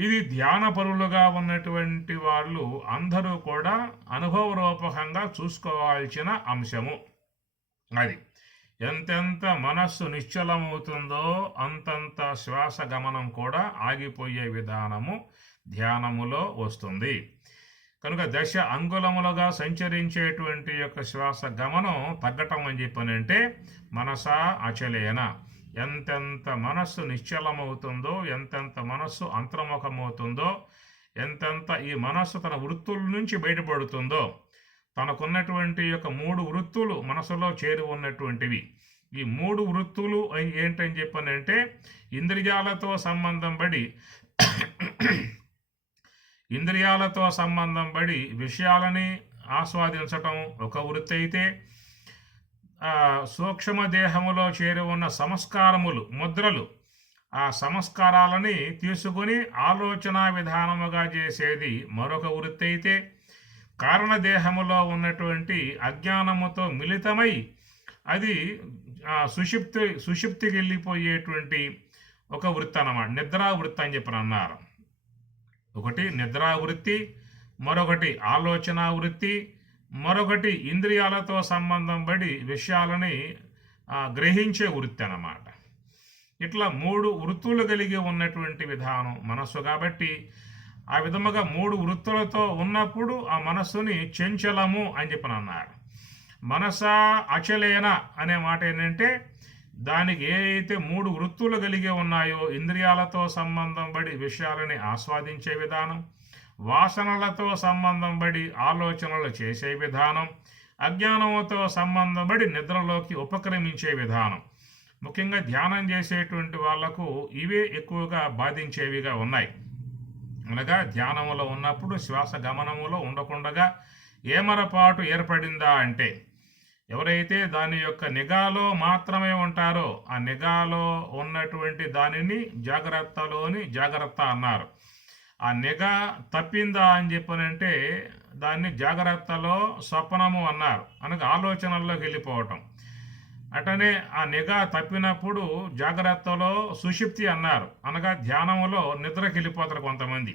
ఇది ధ్యానపరులుగా ఉన్నటువంటి వాళ్ళు అందరూ కూడా అనుభవరూపకంగా చూసుకోవాల్సిన అంశము. అది ఎంతెంత మనస్సు నిశ్చలమవుతుందో అంతంత శ్వాస గమనం కూడా ఆగిపోయే విధానము ధ్యానములో వస్తుంది. కనుక దశ అంగుళములుగా సంచరించేటువంటి యొక్క శ్వాస గమనం తగ్గటం అని చెప్పనంటే మనసా అచలేన. ఎంతెంత మనస్సు నిశ్చలమవుతుందో, ఎంతెంత మనస్సు అంతర్ముఖమవుతుందో, ఎంతెంత ఈ మనస్సు తన వృత్తుల నుంచి బయటపడుతుందో, తనకున్నటువంటి యొక్క 3 వృత్తులు మనసులో చేరి ఉన్నటువంటివి. ఈ 3 వృత్తులు ఏంటని చెప్పనంటే ఇంద్రియాలతో సంబంధం బడి విషయాలని ఆస్వాదించటం ఒక వృత్తి అయితే, సూక్ష్మ దేహములో చేరి ఉన్న సంస్కారములు ముద్రలు, ఆ సంస్కారాలని తీసుకుని ఆలోచన విధానముగా చేసేది మరొక వృత్తి అయితే, కారణదేహములో ఉన్నటువంటి అజ్ఞానముతో మిళితమై అది సుషుప్తికి వెళ్ళిపోయేటువంటి ఒక వృత్తి అన్నమాట. నిద్రా వృత్తి అని చెప్పని అన్నారు. ఒకటి నిద్రా వృత్తి, మరొకటి ఆలోచన వృత్తి, మరొకటి ఇంద్రియాలతో సంబంధం పడి విషయాలని గ్రహించే వృత్తి అన్నమాట. ఇట్లా 3 వృత్తులు కలిగి ఉన్నటువంటి విధానం మనస్సు. కాబట్టి ఆ విధముగా 3 వృత్తులతో ఉన్నప్పుడు ఆ మనస్సుని చంచలము అని చెప్పని అన్నారు. మనసా అచలేన అనే మాట ఏంటంటే దానికి ఏ అయితే 3 వృత్తులు కలిగి ఉన్నాయో, ఇంద్రియాలతో సంబంధం పడి విషయాలని ఆస్వాదించే విధానం, వాసనలతో సంబంధం పడి ఆలోచనలు చేసే విధానం, అజ్ఞానంతో సంబంధం పడి నిద్రలోకి ఉపక్రమించే విధానం. ముఖ్యంగా ధ్యానం చేసేటువంటి వాళ్లకు ఇవే ఎక్కువగా బాధించేవిగా ఉన్నాయి. అనగా ధ్యానములో ఉన్నప్పుడు శ్వాస గమనములో ఉండకుండగా ఏమరపాటు ఏర్పడిందా అంటే, ఎవరైతే దాని యొక్క నిఘాలో మాత్రమే ఉంటారో ఆ నిఘాలో ఉన్నటువంటి దానిని జాగ్రత్త అన్నారు. ఆ నిఘా తప్పిందా అని చెప్పనంటే దాన్ని జాగ్రత్తలో స్వప్నము అన్నారు. అనగా ఆలోచనల్లోకి వెళ్ళిపోవటం. అటనే ఆ నిఘా తప్పినప్పుడు జాగ్రత్తలో సుషుప్తి అన్నారు. అనగా ధ్యానములో నిద్రకి వెళ్ళిపోతారు కొంతమంది.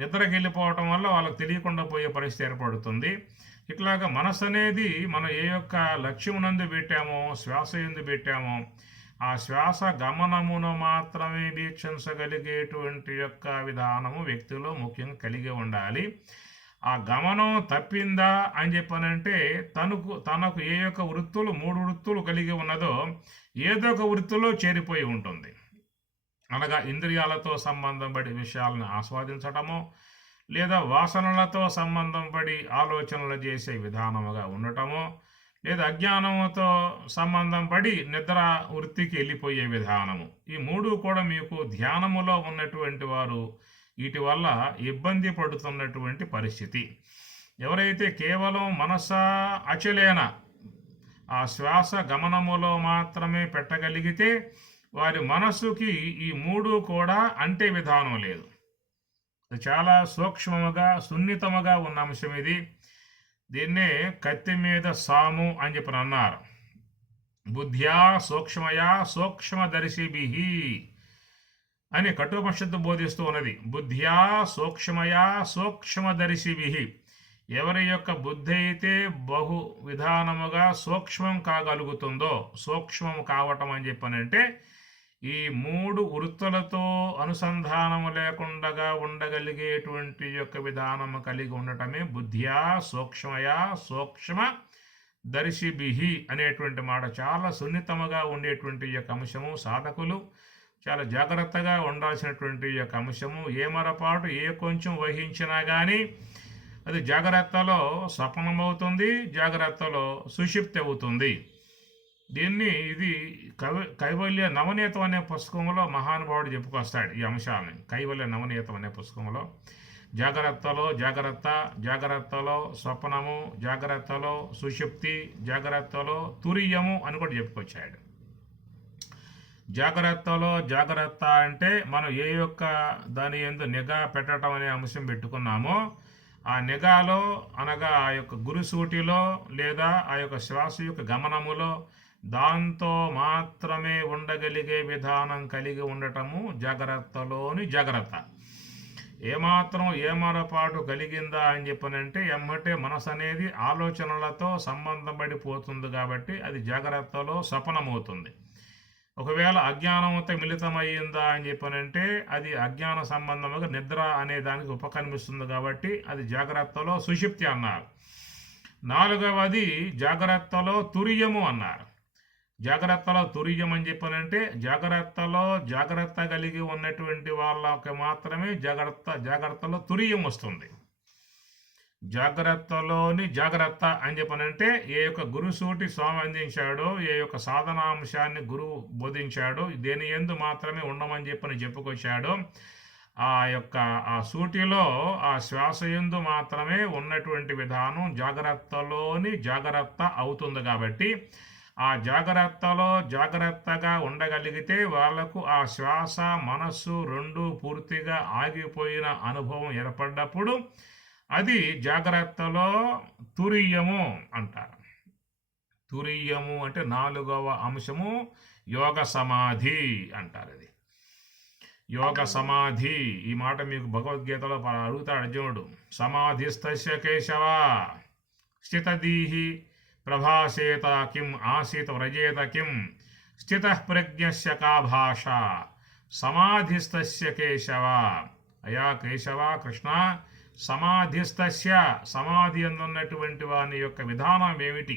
నిద్రకి వెళ్ళిపోవటం వల్ల వాళ్ళకి తెలియకుండా పోయే పరిస్థితి ఏర్పడుతుంది. ఇట్లాగా మనసు అనేది మనం ఏ యొక్క లక్ష్యం నందు పెట్టామో, శ్వాస ఎందు పెట్టామో, ఆ శ్వాస గమనమును మాత్రమే వీక్షించగలిగేటువంటి యొక్క విధానము వ్యక్తిలో ముఖ్యంగా కలిగి ఉండాలి. ఆ గమనం తప్పిందా అని చెప్పనంటే తనకు ఏ యొక్క వృత్తులు 3 వృత్తులు కలిగి ఉన్నదో ఏదో ఒక వృత్తిలో చేరిపోయి ఉంటుంది. అనగా ఇంద్రియాలతో సంబంధం పడి విషయాలను ఆస్వాదించటము, లేదా వాసనలతో సంబంధం పడి ఆలోచనలు చేసే విధానముగా ఉండటము, లేదా అజ్ఞానముతో సంబంధం పడి నిద్ర వృత్తికి వెళ్ళిపోయే విధానము. ఈ 3 కూడా మీకు ధ్యానములో ఉన్నటువంటి వారు వీటి వల్ల ఇబ్బంది పడుతున్నటువంటి పరిస్థితి. ఎవరైతే కేవలం మనస అచలేన ఆ శ్వాస గమనములో మాత్రమే పెట్టగలిగితే వారి మనస్సుకి ఈ 3 కూడా అంటే విధానం లేదు. చాలా సూక్ష్మముగా సున్నితముగా ఉన్న అంశం ఇది. దీన్నే కత్తి మీద సాము అని చెప్పి అన్నారు. బుద్ధ్యా సూక్ష్మయా సూక్ష్మదర్శిభిః అని కఠోపనిషత్తు బోధిస్తూ ఉన్నది. బుద్ధ్యా సూక్ష్మయా సూక్ష్మదర్శిభిః. ఎవరి యొక్క బుద్ధి అయితే బహు విధానముగా సూక్ష్మం కాగలుగుతుందో, సూక్ష్మం కావటం అని చెప్పనంటే ఈ 3 వృత్తులతో అనుసంధానము లేకుండా ఉండగలిగేటువంటి యొక్క విధానము కలిగి ఉండటమే బుద్ధ్యా సూక్ష్మయా సూక్ష్మ దర్శిభిః అనేటువంటి మాట. చాలా సున్నితముగా ఉండేటువంటి యొక్క అంశము. సాధకులు చాలా జాగ్రత్తగా ఉండాల్సినటువంటి యొక్క అంశము. ఏ మరపాటు ఏ కొంచెం వహించినా కానీ అది జాగ్రత్తలో స్వప్నమవుతుంది, జాగ్రత్తలో సుషిప్తి అవుతుంది. ఇది కైవల్య నవనీతం అనే పుస్తకంలో మహానుభావుడు చెప్పుకొస్తాడు ఈ అంశాలని. కైవల్య నవనీతం అనే పుస్తకంలో జాగ్రత్తలో స్వప్నము, జాగ్రత్తలో సుషుప్తి, జాగ్రత్తలో తురియము అని కూడా చెప్పుకొచ్చాడు. జాగ్రత్త అంటే మనం ఏ యొక్క దాని యందు నిఘా పెట్టడం అనే అంశం పెట్టుకున్నామో ఆ నిఘాలో అనగా ఆ యొక్క గురుసూటిలో లేదా ఆ యొక్క శ్వాస యొక్క గమనములో దాంతో మాత్రమే ఉండగలిగే విధానం కలిగి ఉండటము జాగ్రత్తలోని జాగ్రత్త. ఏమాత్రం ఏమరపాటు కలిగిందా అని చెప్పనంటే ఎమ్మటే మనసు అనేది ఆలోచనలతో సంబంధం పడిపోతుంది కాబట్టి అది జాగ్రత్తలో స్వప్నమవుతుంది. ఒకవేళ అజ్ఞానంతో మిళితమయ్యిందా అని చెప్పనంటే అది అజ్ఞాన సంబంధముగా నిద్ర అనే దానికి ఉపక్రమిస్తుంది కాబట్టి అది జాగ్రత్తలో సుషుప్తి అన్నారు. 4వది జాగ్రత్తలో తురియము అన్నారు. జాగ్రత్తలో తురియం అని చెప్పనంటే జాగ్రత్త కలిగి ఉన్నటువంటి వాళ్ళకి మాత్రమే జాగ్రత్తలో తురియం వస్తుంది. జాగ్రత్తలోని జాగ్రత్త అని చెప్పనంటే ఏ యొక్క గురుసూటి స్వామి అందించాడో, ఏ యొక్క సాధనాంశాన్ని గురువు బోధించాడో దేని యందు మాత్రమే ఉండమని చెప్పని చెప్పుకొచ్చాడో ఆ సూటిలో ఆ శ్వాస యందు మాత్రమే ఉన్నటువంటి విధానం జాగ్రత్తలోని జాగ్రత్త అవుతుంది. కాబట్టి ఆ జాగ్రత్తలో జాగ్రత్తగా ఉండగలిగితే వాళ్లకు ఆ శ్వాస మనస్సు 2 పూర్తిగా ఆగిపోయిన అనుభవం ఏర్పడ్డప్పుడు అది జాగ్రత్తలో తురియము అంటారు. తురియము అంటే 4వ అంశము యోగ సమాధి అంటారు. అది యోగ సమాధి. ఈ మాట మీకు భగవద్గీతలో అడుగుతాడు అర్జునుడు. సమాధిస్తస్య కేశవ స్థితదీహి ప్రభాసేత కిం ఆసీత వ్రజేత కిం స్థితః ప్రజ్ఞస్య కా భాష సమాధిస్తస్య కేశవ. అయా కేశవ కృష్ణ, సమాధిస్తస్య సమాధి అందున్నటువంటి వాని యొక్క విధానం ఏమిటి,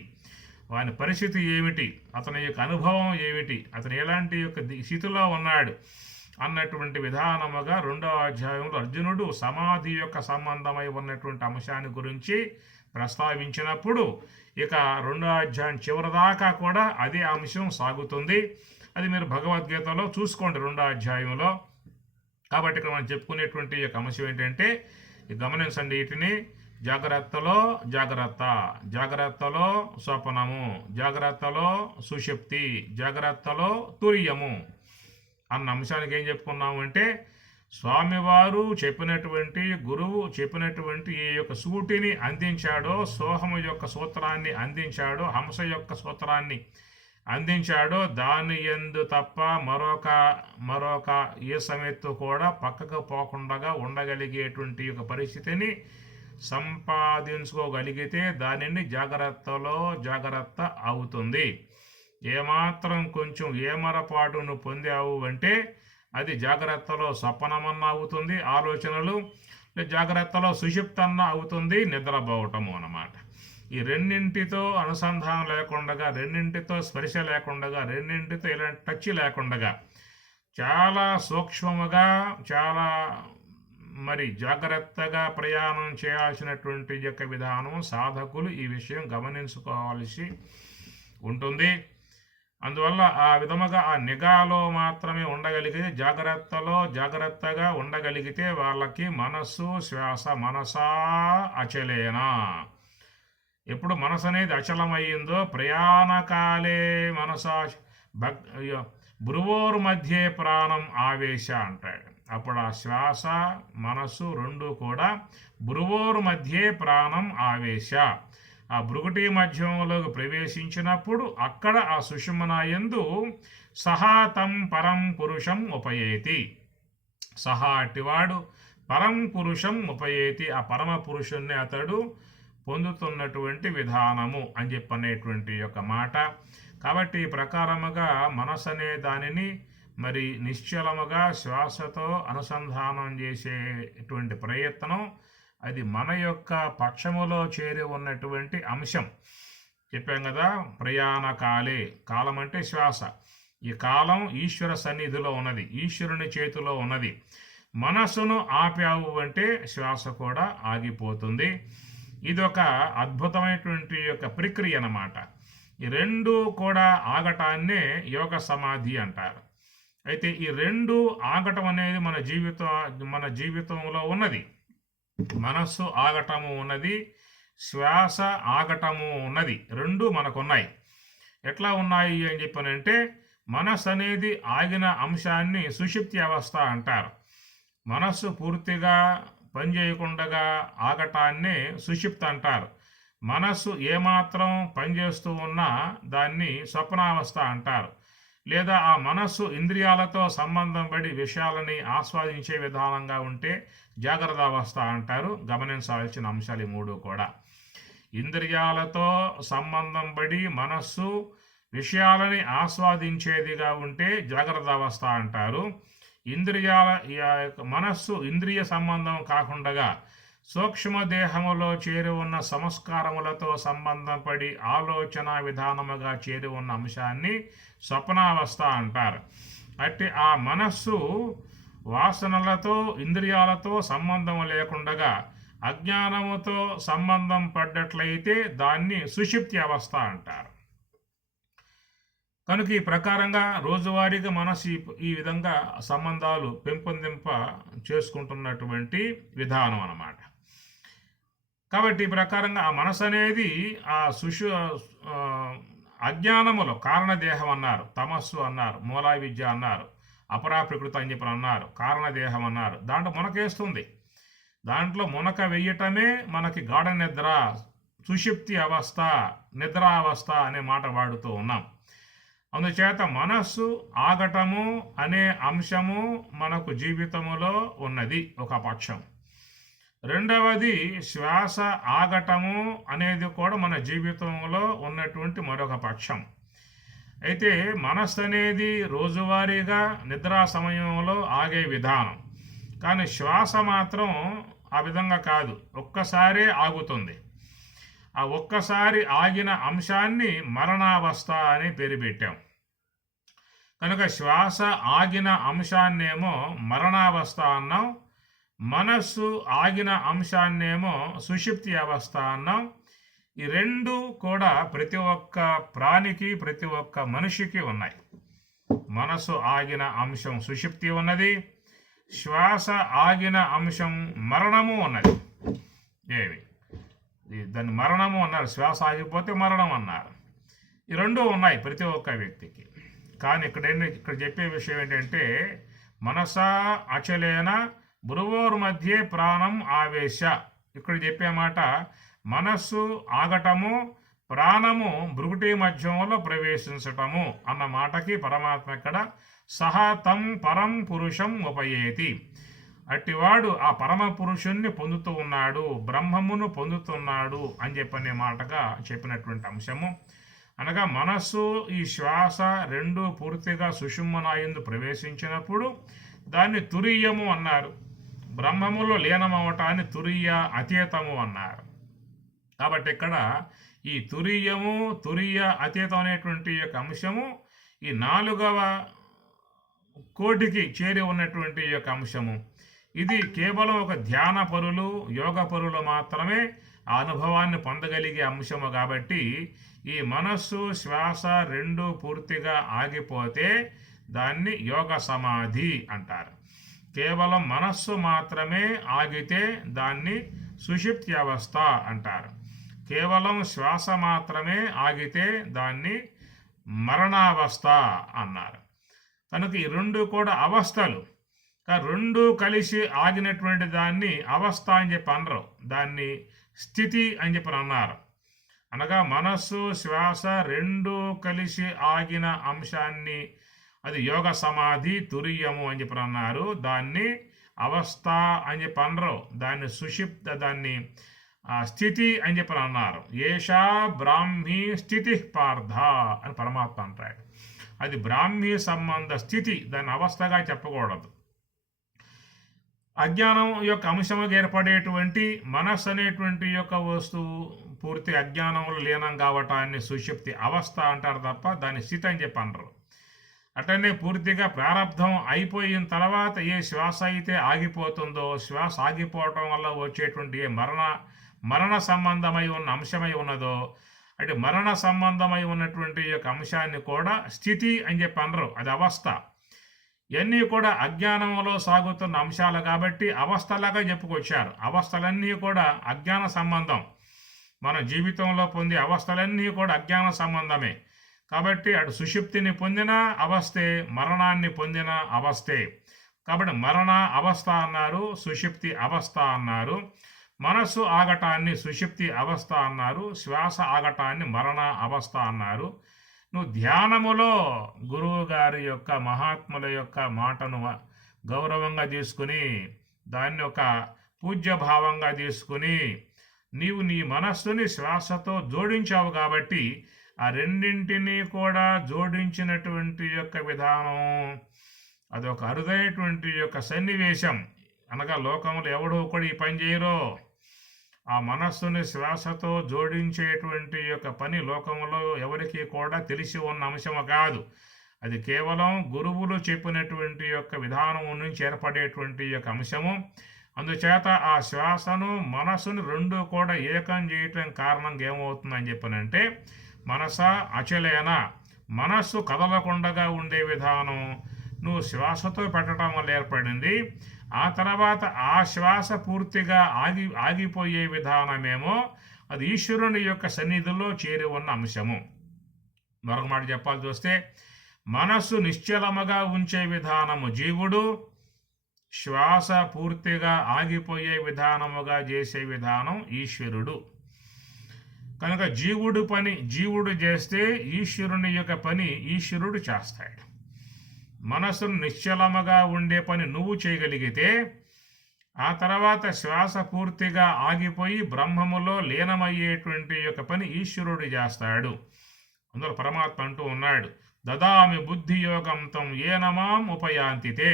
వాని పరిస్థితి ఏమిటి, అతని యొక్క అనుభవం ఏమిటి, అతను ఎలాంటి యొక్క స్థితిలో ఉన్నాడు అన్నటువంటి విధానముగా 2వ అధ్యాయంలో అర్జునుడు సమాధి యొక్క సంబంధమై ఉన్నటువంటి అంశాన్ని గురించి ప్రస్తావించినప్పుడు ఇక 2వ అధ్యాయం చివరిదాకా కూడా అదే అంశం సాగుతుంది. అది మీరు భగవద్గీతలో చూసుకోండి 2వ అధ్యాయంలో. కాబట్టి ఇక్కడ మనం చెప్పుకునేటువంటి యొక్క అంశం ఏంటంటే గమనించండి వీటిని. జాగ్రత్తలో స్వప్నము, జాగ్రత్తలో సుషుప్తి, జాగ్రత్తలో తురియము అన్న అంశానికి ఏం చెప్పుకున్నాము అంటే స్వామివారు చెప్పినటువంటి గురువు చెప్పినటువంటి ఏ యొక్క సూటిని అందించాడో, సోహము యొక్క సూత్రాన్ని అందించాడో, హంస యొక్క సూత్రాన్ని అందించాడో దాని యందు తప్ప మరొక ఏ సమెత్తు కూడా పక్కకు పోకుండా ఉండగలిగేటువంటి ఒక పరిస్థితిని సంపాదించుకోగలిగితే దానిని జాగ్రత్త అవుతుంది. ఏమాత్రం కొంచెం ఏమరపాటును పొందావు అంటే అది జాగ్రత్తలో సపనమన్నా అవుతుంది, ఆలోచనలు జాగ్రత్తలో సుషుప్తన్న అవుతుంది, నిద్రపోవటము అన్నమాట. ఈ రెండింటితో అనుసంధానం లేకుండా, రెండింటితో స్పర్శ లేకుండా, రెండింటితో ఇలాంటి టచ్ లేకుండా చాలా సూక్ష్మముగా చాలా జాగ్రత్తగా ప్రయాణం చేయాల్సినటువంటి యొక్క విధానం సాధకులు ఈ విషయం గమనించుకోవాల్సి ఉంటుంది. అందువల్ల ఆ విధముగా ఆ నిఘాలో మాత్రమే ఉండగలిగితే, జాగ్రత్తగా ఉండగలిగితే వాళ్ళకి మనసా అచలేనా. ఎప్పుడు మనసు అనేది అచలమయ్యిందో ప్రయాణకాలే భ్రువోరు మధ్యే ప్రాణం ఆవేశ అంటాడు. అప్పుడు ఆ శ్వాస మనసు రెండు కూడా భ్రువోరు మధ్యే ప్రాణం ఆవేశ, ఆ భృగుటి మధ్యంలోకి ప్రవేశించినప్పుడు అక్కడ ఆ సుషుమ్నాయందు సహా తం పరం పురుషం ఉపయేతి, సహా అట్టివాడు పరం పురుషం ఉపయేతి, ఆ పరమ పురుషుణ్ణి అతడు పొందుతున్నటువంటి విధానము అని చెప్పనేటువంటి యొక్క మాట. కాబట్టి ఈ ప్రకారముగా మనసు అనే దానిని నిశ్చలముగా శ్వాసతో అనుసంధానం చేసేటువంటి ప్రయత్నం, అది మన యొక్క పక్షములో చేరి ఉన్నటువంటి అంశం. చెప్పాం కదా, ప్రయాణకాలే, కాలం అంటే శ్వాస. ఈ కాలం ఈశ్వర సన్నిధిలో ఉన్నది, ఈశ్వరుని చేతిలో ఉన్నది. మనస్సును ఆపావు అంటే శ్వాస కూడా ఆగిపోతుంది. ఇది ఒక అద్భుతమైనటువంటి యొక్క ప్రక్రియ అన్నమాట. ఈ రెండు కూడా ఆగటాన్నే యోగ సమాధి అంటారు. అయితే ఈ రెండు ఆగటం అనేది మన జీవితంలో ఉన్నది. మనస్సు ఆగటము ఉన్నది, శ్వాస ఆగటము ఉన్నది, రెండు మనకున్నాయి. ఎట్లా ఉన్నాయి అని చెప్పనంటే, మనస్సు అనేది ఆగిన అంశాన్ని సుషుప్తి అవస్థ అంటారు. మనస్సు పూర్తిగా పనిచేయకుండా ఆగటాన్నే సుషుప్తి అంటారు. మనస్సు ఏమాత్రం పనిచేస్తూ ఉన్నా దాన్ని స్వప్నావస్థ అంటారు. లేదా ఆ మనస్సు ఇంద్రియాలతో సంబంధం పడి విషయాలని ఆస్వాదించే విధానంగా ఉంటే జాగ్రత్త అవస్థ అంటారు. గమనించాల్సిన అంశాలు ఈ మూడు కూడా. ఇంద్రియాలతో సంబంధం పడి మనస్సు విషయాలని ఆస్వాదించేదిగా ఉంటే జాగ్రత్త అవస్థ అంటారు. మనస్సు ఇంద్రియ సంబంధం కాకుండా సూక్ష్మదేహములో చేరి ఉన్న సంస్కారములతో సంబంధం పడి ఆలోచన విధానముగా చేరి ఉన్న అంశాన్ని స్వప్నావస్థ అంటారు. అట్టి ఆ మనస్సు వాసనలతో ఇంద్రియాలతో సంబంధం లేకుండా అజ్ఞానముతో సంబంధం పడ్డట్లయితే దాన్ని సుషుప్తి అవస్థ అంటారు. కనుక ఈ ప్రకారంగా రోజువారీగా మనసు ఈ విధంగా సంబంధాలు పెంపొందింప చేసుకుంటున్నటువంటి విధానం అన్నమాట. కాబట్టి ఈ ప్రకారంగా ఆ మనసు అనేది ఆ అజ్ఞానములో కారణదేహం అన్నారు, తమస్సు అన్నారు, మూలా విద్య అన్నారు, అపరా ప్రకృతి అని చెప్పి అన్నారు, కారణదేహం అన్నారు. దాంట్లో మునకేస్తుంది. దాంట్లో మునక వెయ్యటమే మనకి గాఢ నిద్ర, సుషుప్తి అవస్థ, నిద్రా అవస్థ అనే మాట వాడుతూ ఉన్నాం. అందుచేత మనస్సు ఆగటము అనే అంశము మనకు జీవితములో ఉన్నది ఒక పక్షం. రెండవది శ్వాస ఆగటము అనేది కూడా మన జీవితంలో ఉన్నటువంటి మరొక పక్షం. అయితే మనస్సు అనేది రోజువారీగా నిద్రా సమయంలో ఆగే విధానం, కానీ శ్వాస మాత్రం ఆ విధంగా కాదు, ఒక్కసారే ఆగుతుంది. ఆ ఒక్కసారి ఆగిన అంశాన్ని మరణావస్థ అని పేరు పెట్టాం. కనుక శ్వాస ఆగిన అంశాన్నేమో మరణావస్థ అన్నాం, మనస్సు ఆగిన అంశాన్నేమో సుషుప్తి అవస్థ అన్నాం. ఈ రెండు కూడా ప్రతి ఒక్క ప్రాణికి, ప్రతి ఒక్క మనిషికి ఉన్నాయి. మనస్సు ఆగిన అంశం సుషుప్తి ఉన్నది, శ్వాస ఆగిన అంశం మరణము ఉన్నది. దాన్ని మరణము అన్నారు, శ్వాస ఆగిపోతే మరణం అన్నారు. ఈ రెండు ఉన్నాయి ప్రతి ఒక్క వ్యక్తికి. కానీ ఇక్కడ చెప్పే విషయం ఏంటంటే, మనసా అచలేన భ్రువోర్ మధ్యే ప్రాణం ఆవేశ. ఇక్కడ చెప్పే మాట మనస్సు ఆగటము, ప్రాణము భృగుటి మధ్యంలో ప్రవేశించటము అన్న మాటకి పరమాత్మ ఇక్కడ సహా తం పరం పురుషం ఉపయేతి, అట్టివాడు ఆ పరమ పురుషుణ్ణి పొందుతూ ఉన్నాడు, బ్రహ్మమును పొందుతున్నాడు అని చెప్పనే మాటగా చెప్పినటువంటి అంశము. అనగా మనస్సు ఈ శ్వాస రెండు పూర్తిగా సుషుమ్నాయందు ప్రవేశించినప్పుడు దాన్ని తురీయము అన్నారు, బ్రహ్మములో లీనమవటాన్ని తురీయ అతీతము అన్నారు. కాబట్టి ఇక్కడ ఈ తురీయ అతీతం అనేటువంటి యొక్క అంశము ఈ 4వ కోటికి చేరి ఉన్నటువంటి యొక్క అంశము. ఇది కేవలం ఒక ధ్యాన పరులు యోగ పరులు మాత్రమే ఆ అనుభవాన్ని పొందగలిగే అంశము. కాబట్టి ఈ మనస్సు శ్వాస రెండు పూర్తిగా ఆగిపోతే దాన్ని యోగ సమాధి అంటారు. కేవలం మనస్సు మాత్రమే ఆగితే దాన్ని సుషుప్తి అవస్థ అంటారు. కేవలం శ్వాస మాత్రమే ఆగితే దాన్ని మరణావస్థ అన్నారు. కనుక ఈ రెండు కూడా అవస్థలు. రెండు కలిసి ఆగినటువంటి దాన్ని అవస్థ అని చెప్పి అనరు, దాన్ని స్థితి అని చెప్పి అన్నారు. అనగా మనస్సు శ్వాస రెండు కలిసి ఆగిన అంశాన్ని అది యోగ సమాధి తురీయము అని చెప్పి అన్నారు. దాన్ని అవస్థ అని చెప్పి అనరు, దాన్ని సుషిప్త దాన్ని స్థితి అని చెప్పి అన్నారు. ఏషా బ్రాహ్మీ స్థితి పార్థ అని పరమాత్మ అంటాడు. అది బ్రాహ్మీ సంబంధ స్థితి, దాన్ని అవస్థగా చెప్పకూడదు. అజ్ఞానం యొక్క అంశముగా ఏర్పడేటువంటి మనస్సు అనేటువంటి యొక్క వస్తువు పూర్తి అజ్ఞానంలో లీనం కావటాన్ని సుషుప్తి అవస్థ అంటారు తప్ప దాన్ని స్థితి అని చెప్పి అనరు. అట్లనే పూర్తిగా ప్రారంధం అయిపోయిన తర్వాత ఏ శ్వాస అయితే ఆగిపోతుందో, శ్వాస ఆగిపోవటం వల్ల వచ్చేటువంటి ఏ మరణ సంబంధమై ఉన్న అంశమై ఉన్నదో, అంటే మరణ సంబంధమై ఉన్నటువంటి యొక్క అంశాన్ని కూడా స్థితి అని చెప్పి అనరు, అది అవస్థ. ఇవన్నీ కూడా అజ్ఞానంలో సాగుతున్న అంశాలు కాబట్టి అవస్థలాగా చెప్పుకొచ్చారు. అవస్థలన్నీ కూడా అజ్ఞాన సంబంధం. మన జీవితంలో పొందే అవస్థలన్నీ కూడా అజ్ఞాన సంబంధమే. కాబట్టి అటు సుషుప్తిని పొందిన అవస్థే, మరణాన్ని పొందిన అవస్థే. కాబట్టి మరణ అవస్థ అన్నారు, సుషుప్తి అవస్థ అన్నారు. మనస్సు ఆగటాన్ని సుషుప్తి అవస్థ అన్నారు, శ్వాస ఆగటాన్ని మరణ అవస్థ అన్నారు. నువ్వు ధ్యానములో గురువు గారి యొక్క మహాత్ముల యొక్క మాటను గౌరవంగా తీసుకుని దాన్ని ఒక పూజ్యభావంగా తీసుకుని నీవు నీ మనస్సుని శ్వాసతో జోడించావు. కాబట్టి ఆ రెండింటినీ కూడా జోడించినటువంటి యొక్క విధానం అదొక అరుదైనటువంటి యొక్క సన్నివేశం. అనగా లోకంలో ఎవడో కూడా ఈ పని చేయరో. ఆ మనస్సుని శ్వాసతో జోడించేటువంటి యొక్క పని లోకంలో ఎవరికి కూడా తెలిసి ఉన్న అంశము కాదు. అది కేవలం గురువులు చెప్పినటువంటి యొక్క విధానం నుంచి ఏర్పడేటువంటి యొక్క అంశము. అందుచేత ఆ శ్వాసను మనస్సును రెండు కూడా ఏకం చేయటం కారణంగా ఏమవుతుందని చెప్పనంటే, మనస అచలేన, మనస్సు కదలకుండా ఉండే విధానం నువ్వు శ్వాసతో పెట్టడం వల్ల ఏర్పడింది. ఆ తర్వాత ఆ శ్వాస పూర్తిగా ఆగిపోయే విధానమేమో అది ఈశ్వరుని యొక్క సన్నిధిలో చేరి ఉన్న అంశము. మరొక మాట చెప్పాల్సి వస్తే, మనస్సు నిశ్చలముగా ఉంచే విధానము జీవుడు, శ్వాస పూర్తిగా ఆగిపోయే విధానముగా చేసే విధానం ఈశ్వరుడు. కనుక జీవుడు పని జీవుడు చేస్తే ఈశ్వరుని యొక్క పని ఈశ్వరుడు చేస్తాడు. మనసును నిశ్చలముగా ఉండే పని నువ్వు చేయగలిగితే ఆ తర్వాత శ్వాస పూర్తిగా ఆగిపోయి బ్రహ్మములో లీనమయ్యేటువంటి యొక్క పని ఈశ్వరుడు చేస్తాడు. అందులో పరమాత్మ అంటూ ఉన్నాడు, దదామి బుద్ధి యోగం తం ఏనమాం ఉపయాంతితే.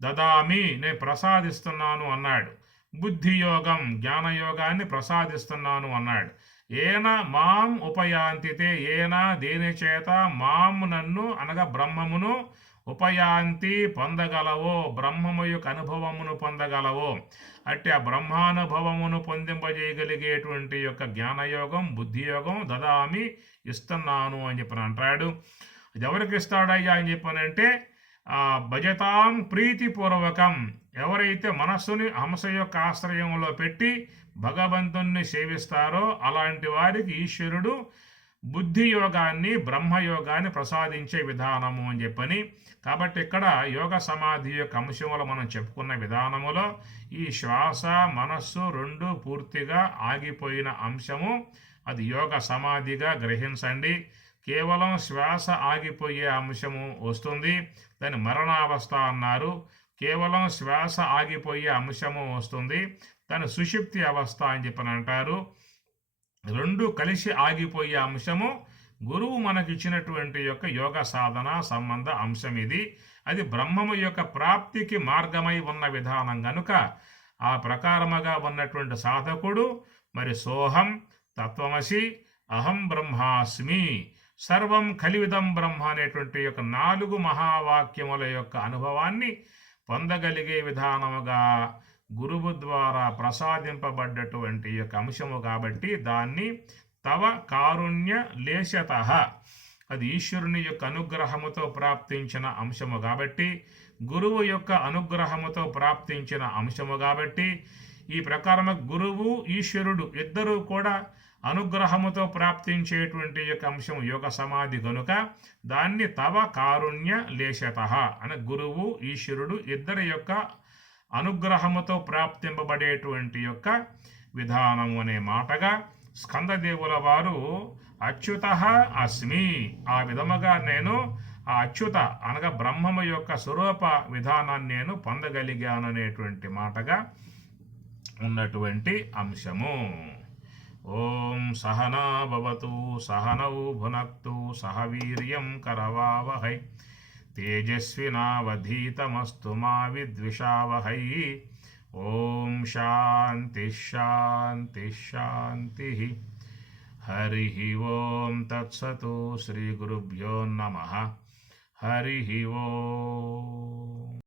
దదామి, నేను ప్రసాదిస్తున్నాను అన్నాడు. బుద్ధి యోగం, జ్ఞానయోగాన్ని ప్రసాదిస్తున్నాను అన్నాడు. ఏన మాం ఉపయాంతితే, ఏన దేని చేత మాం నన్ను అనగా బ్రహ్మమును ఉపయాంతి పొందగలవో, బ్రహ్మము యొక్క అనుభవమును పొందగలవో, అట్టి ఆ బ్రహ్మానుభవమును పొందింపజేయగలిగేటువంటి యొక్క జ్ఞానయోగం బుద్ధియోగం దదామి ఇస్తున్నాను అని చెప్పని అంటాడు. అది ఎవరికి ఇస్తాడయ్యా అని చెప్పనంటే, భజతాం ప్రీతిపూర్వకం, ఎవరైతే మనస్సుని హంస యొక్క ఆశ్రయంలో పెట్టి భగవంతుణ్ణి సేవిస్తారో అలాంటి వారికి ఈశ్వరుడు బుద్ధి యోగాన్ని బ్రహ్మయోగాన్ని ప్రసాదించే విధానము అని చెప్పని. కాబట్టి ఇక్కడ యోగ సమాధి యొక్క అంశంలో మనం చెప్పుకున్న విధానములో ఈ శ్వాస మనస్సు రెండు పూర్తిగా ఆగిపోయిన అంశము అది యోగ సమాధిగా గ్రహించండి. కేవలం శ్వాస ఆగిపోయే అంశము వస్తుంది, దాన్ని మరణావస్థ అన్నారు. కేవలం శ్వాస ఆగిపోయే అంశము వస్తుంది, దాన్ని సుషుప్తి అవస్థ అని చెప్పని అంటారు. రెండు కలిసి ఆగిపోయే అంశము గురువు మనకిచ్చినటువంటి యొక్క యోగ సాధన సంబంధ అంశం ఇది. అది బ్రహ్మము యొక్క ప్రాప్తికి మార్గమై ఉన్న విధానం గనుక ఆ ప్రకారముగా ఉన్నటువంటి సాధకుడు మరి సోహం, తత్వమసి, అహం బ్రహ్మాస్మి, సర్వం కలివిదం బ్రహ్మ అనేటువంటి యొక్క 4 మహావాక్యముల యొక్క అనుభవాన్ని పొందగలిగే విధానముగా గురువు ద్వారా ప్రసాదింపబడ్డటువంటి యొక్క అంశము కాబట్టి దాన్ని తవ కారుణ్య లేశత, అది ఈశ్వరుని యొక్క అనుగ్రహముతో ప్రాప్తించిన అంశము కాబట్టి, గురువు యొక్క అనుగ్రహముతో ప్రాప్తించిన అంశము కాబట్టి, ఈ ప్రకారము గురువు ఈశ్వరుడు ఇద్దరూ కూడా అనుగ్రహముతో ప్రాప్తించేటువంటి యొక్క అంశం యోగ సమాధి గనుక దాన్ని తవ కారుణ్య లేశత అని గురువు ఈశ్వరుడు ఇద్దరి యొక్క అనుగ్రహముతో ప్రాప్తింపబడేటువంటి యొక్క విధానము అనే మాటగా స్కందదేవుల వారు అచ్యుత అస్మి, ఆ విధముగా నేను ఆ అచ్యుత అనగా బ్రహ్మము యొక్క స్వరూప విధానాన్ని నేను పొందగలిగాననేటువంటి మాటగా ఉన్నటువంటి అంశము. ఓం సహనా భవతు సహనౌ భునక్తు సహ వీర్యం కరవావహై తేజస్వినావధీతమస్తు మా విద్విషావహై. ఓం శాంతి శాంతి శాంతి. హరి ఓం తత్సతు. శ్రీ గురుభ్యో నమః. హరి ఓం.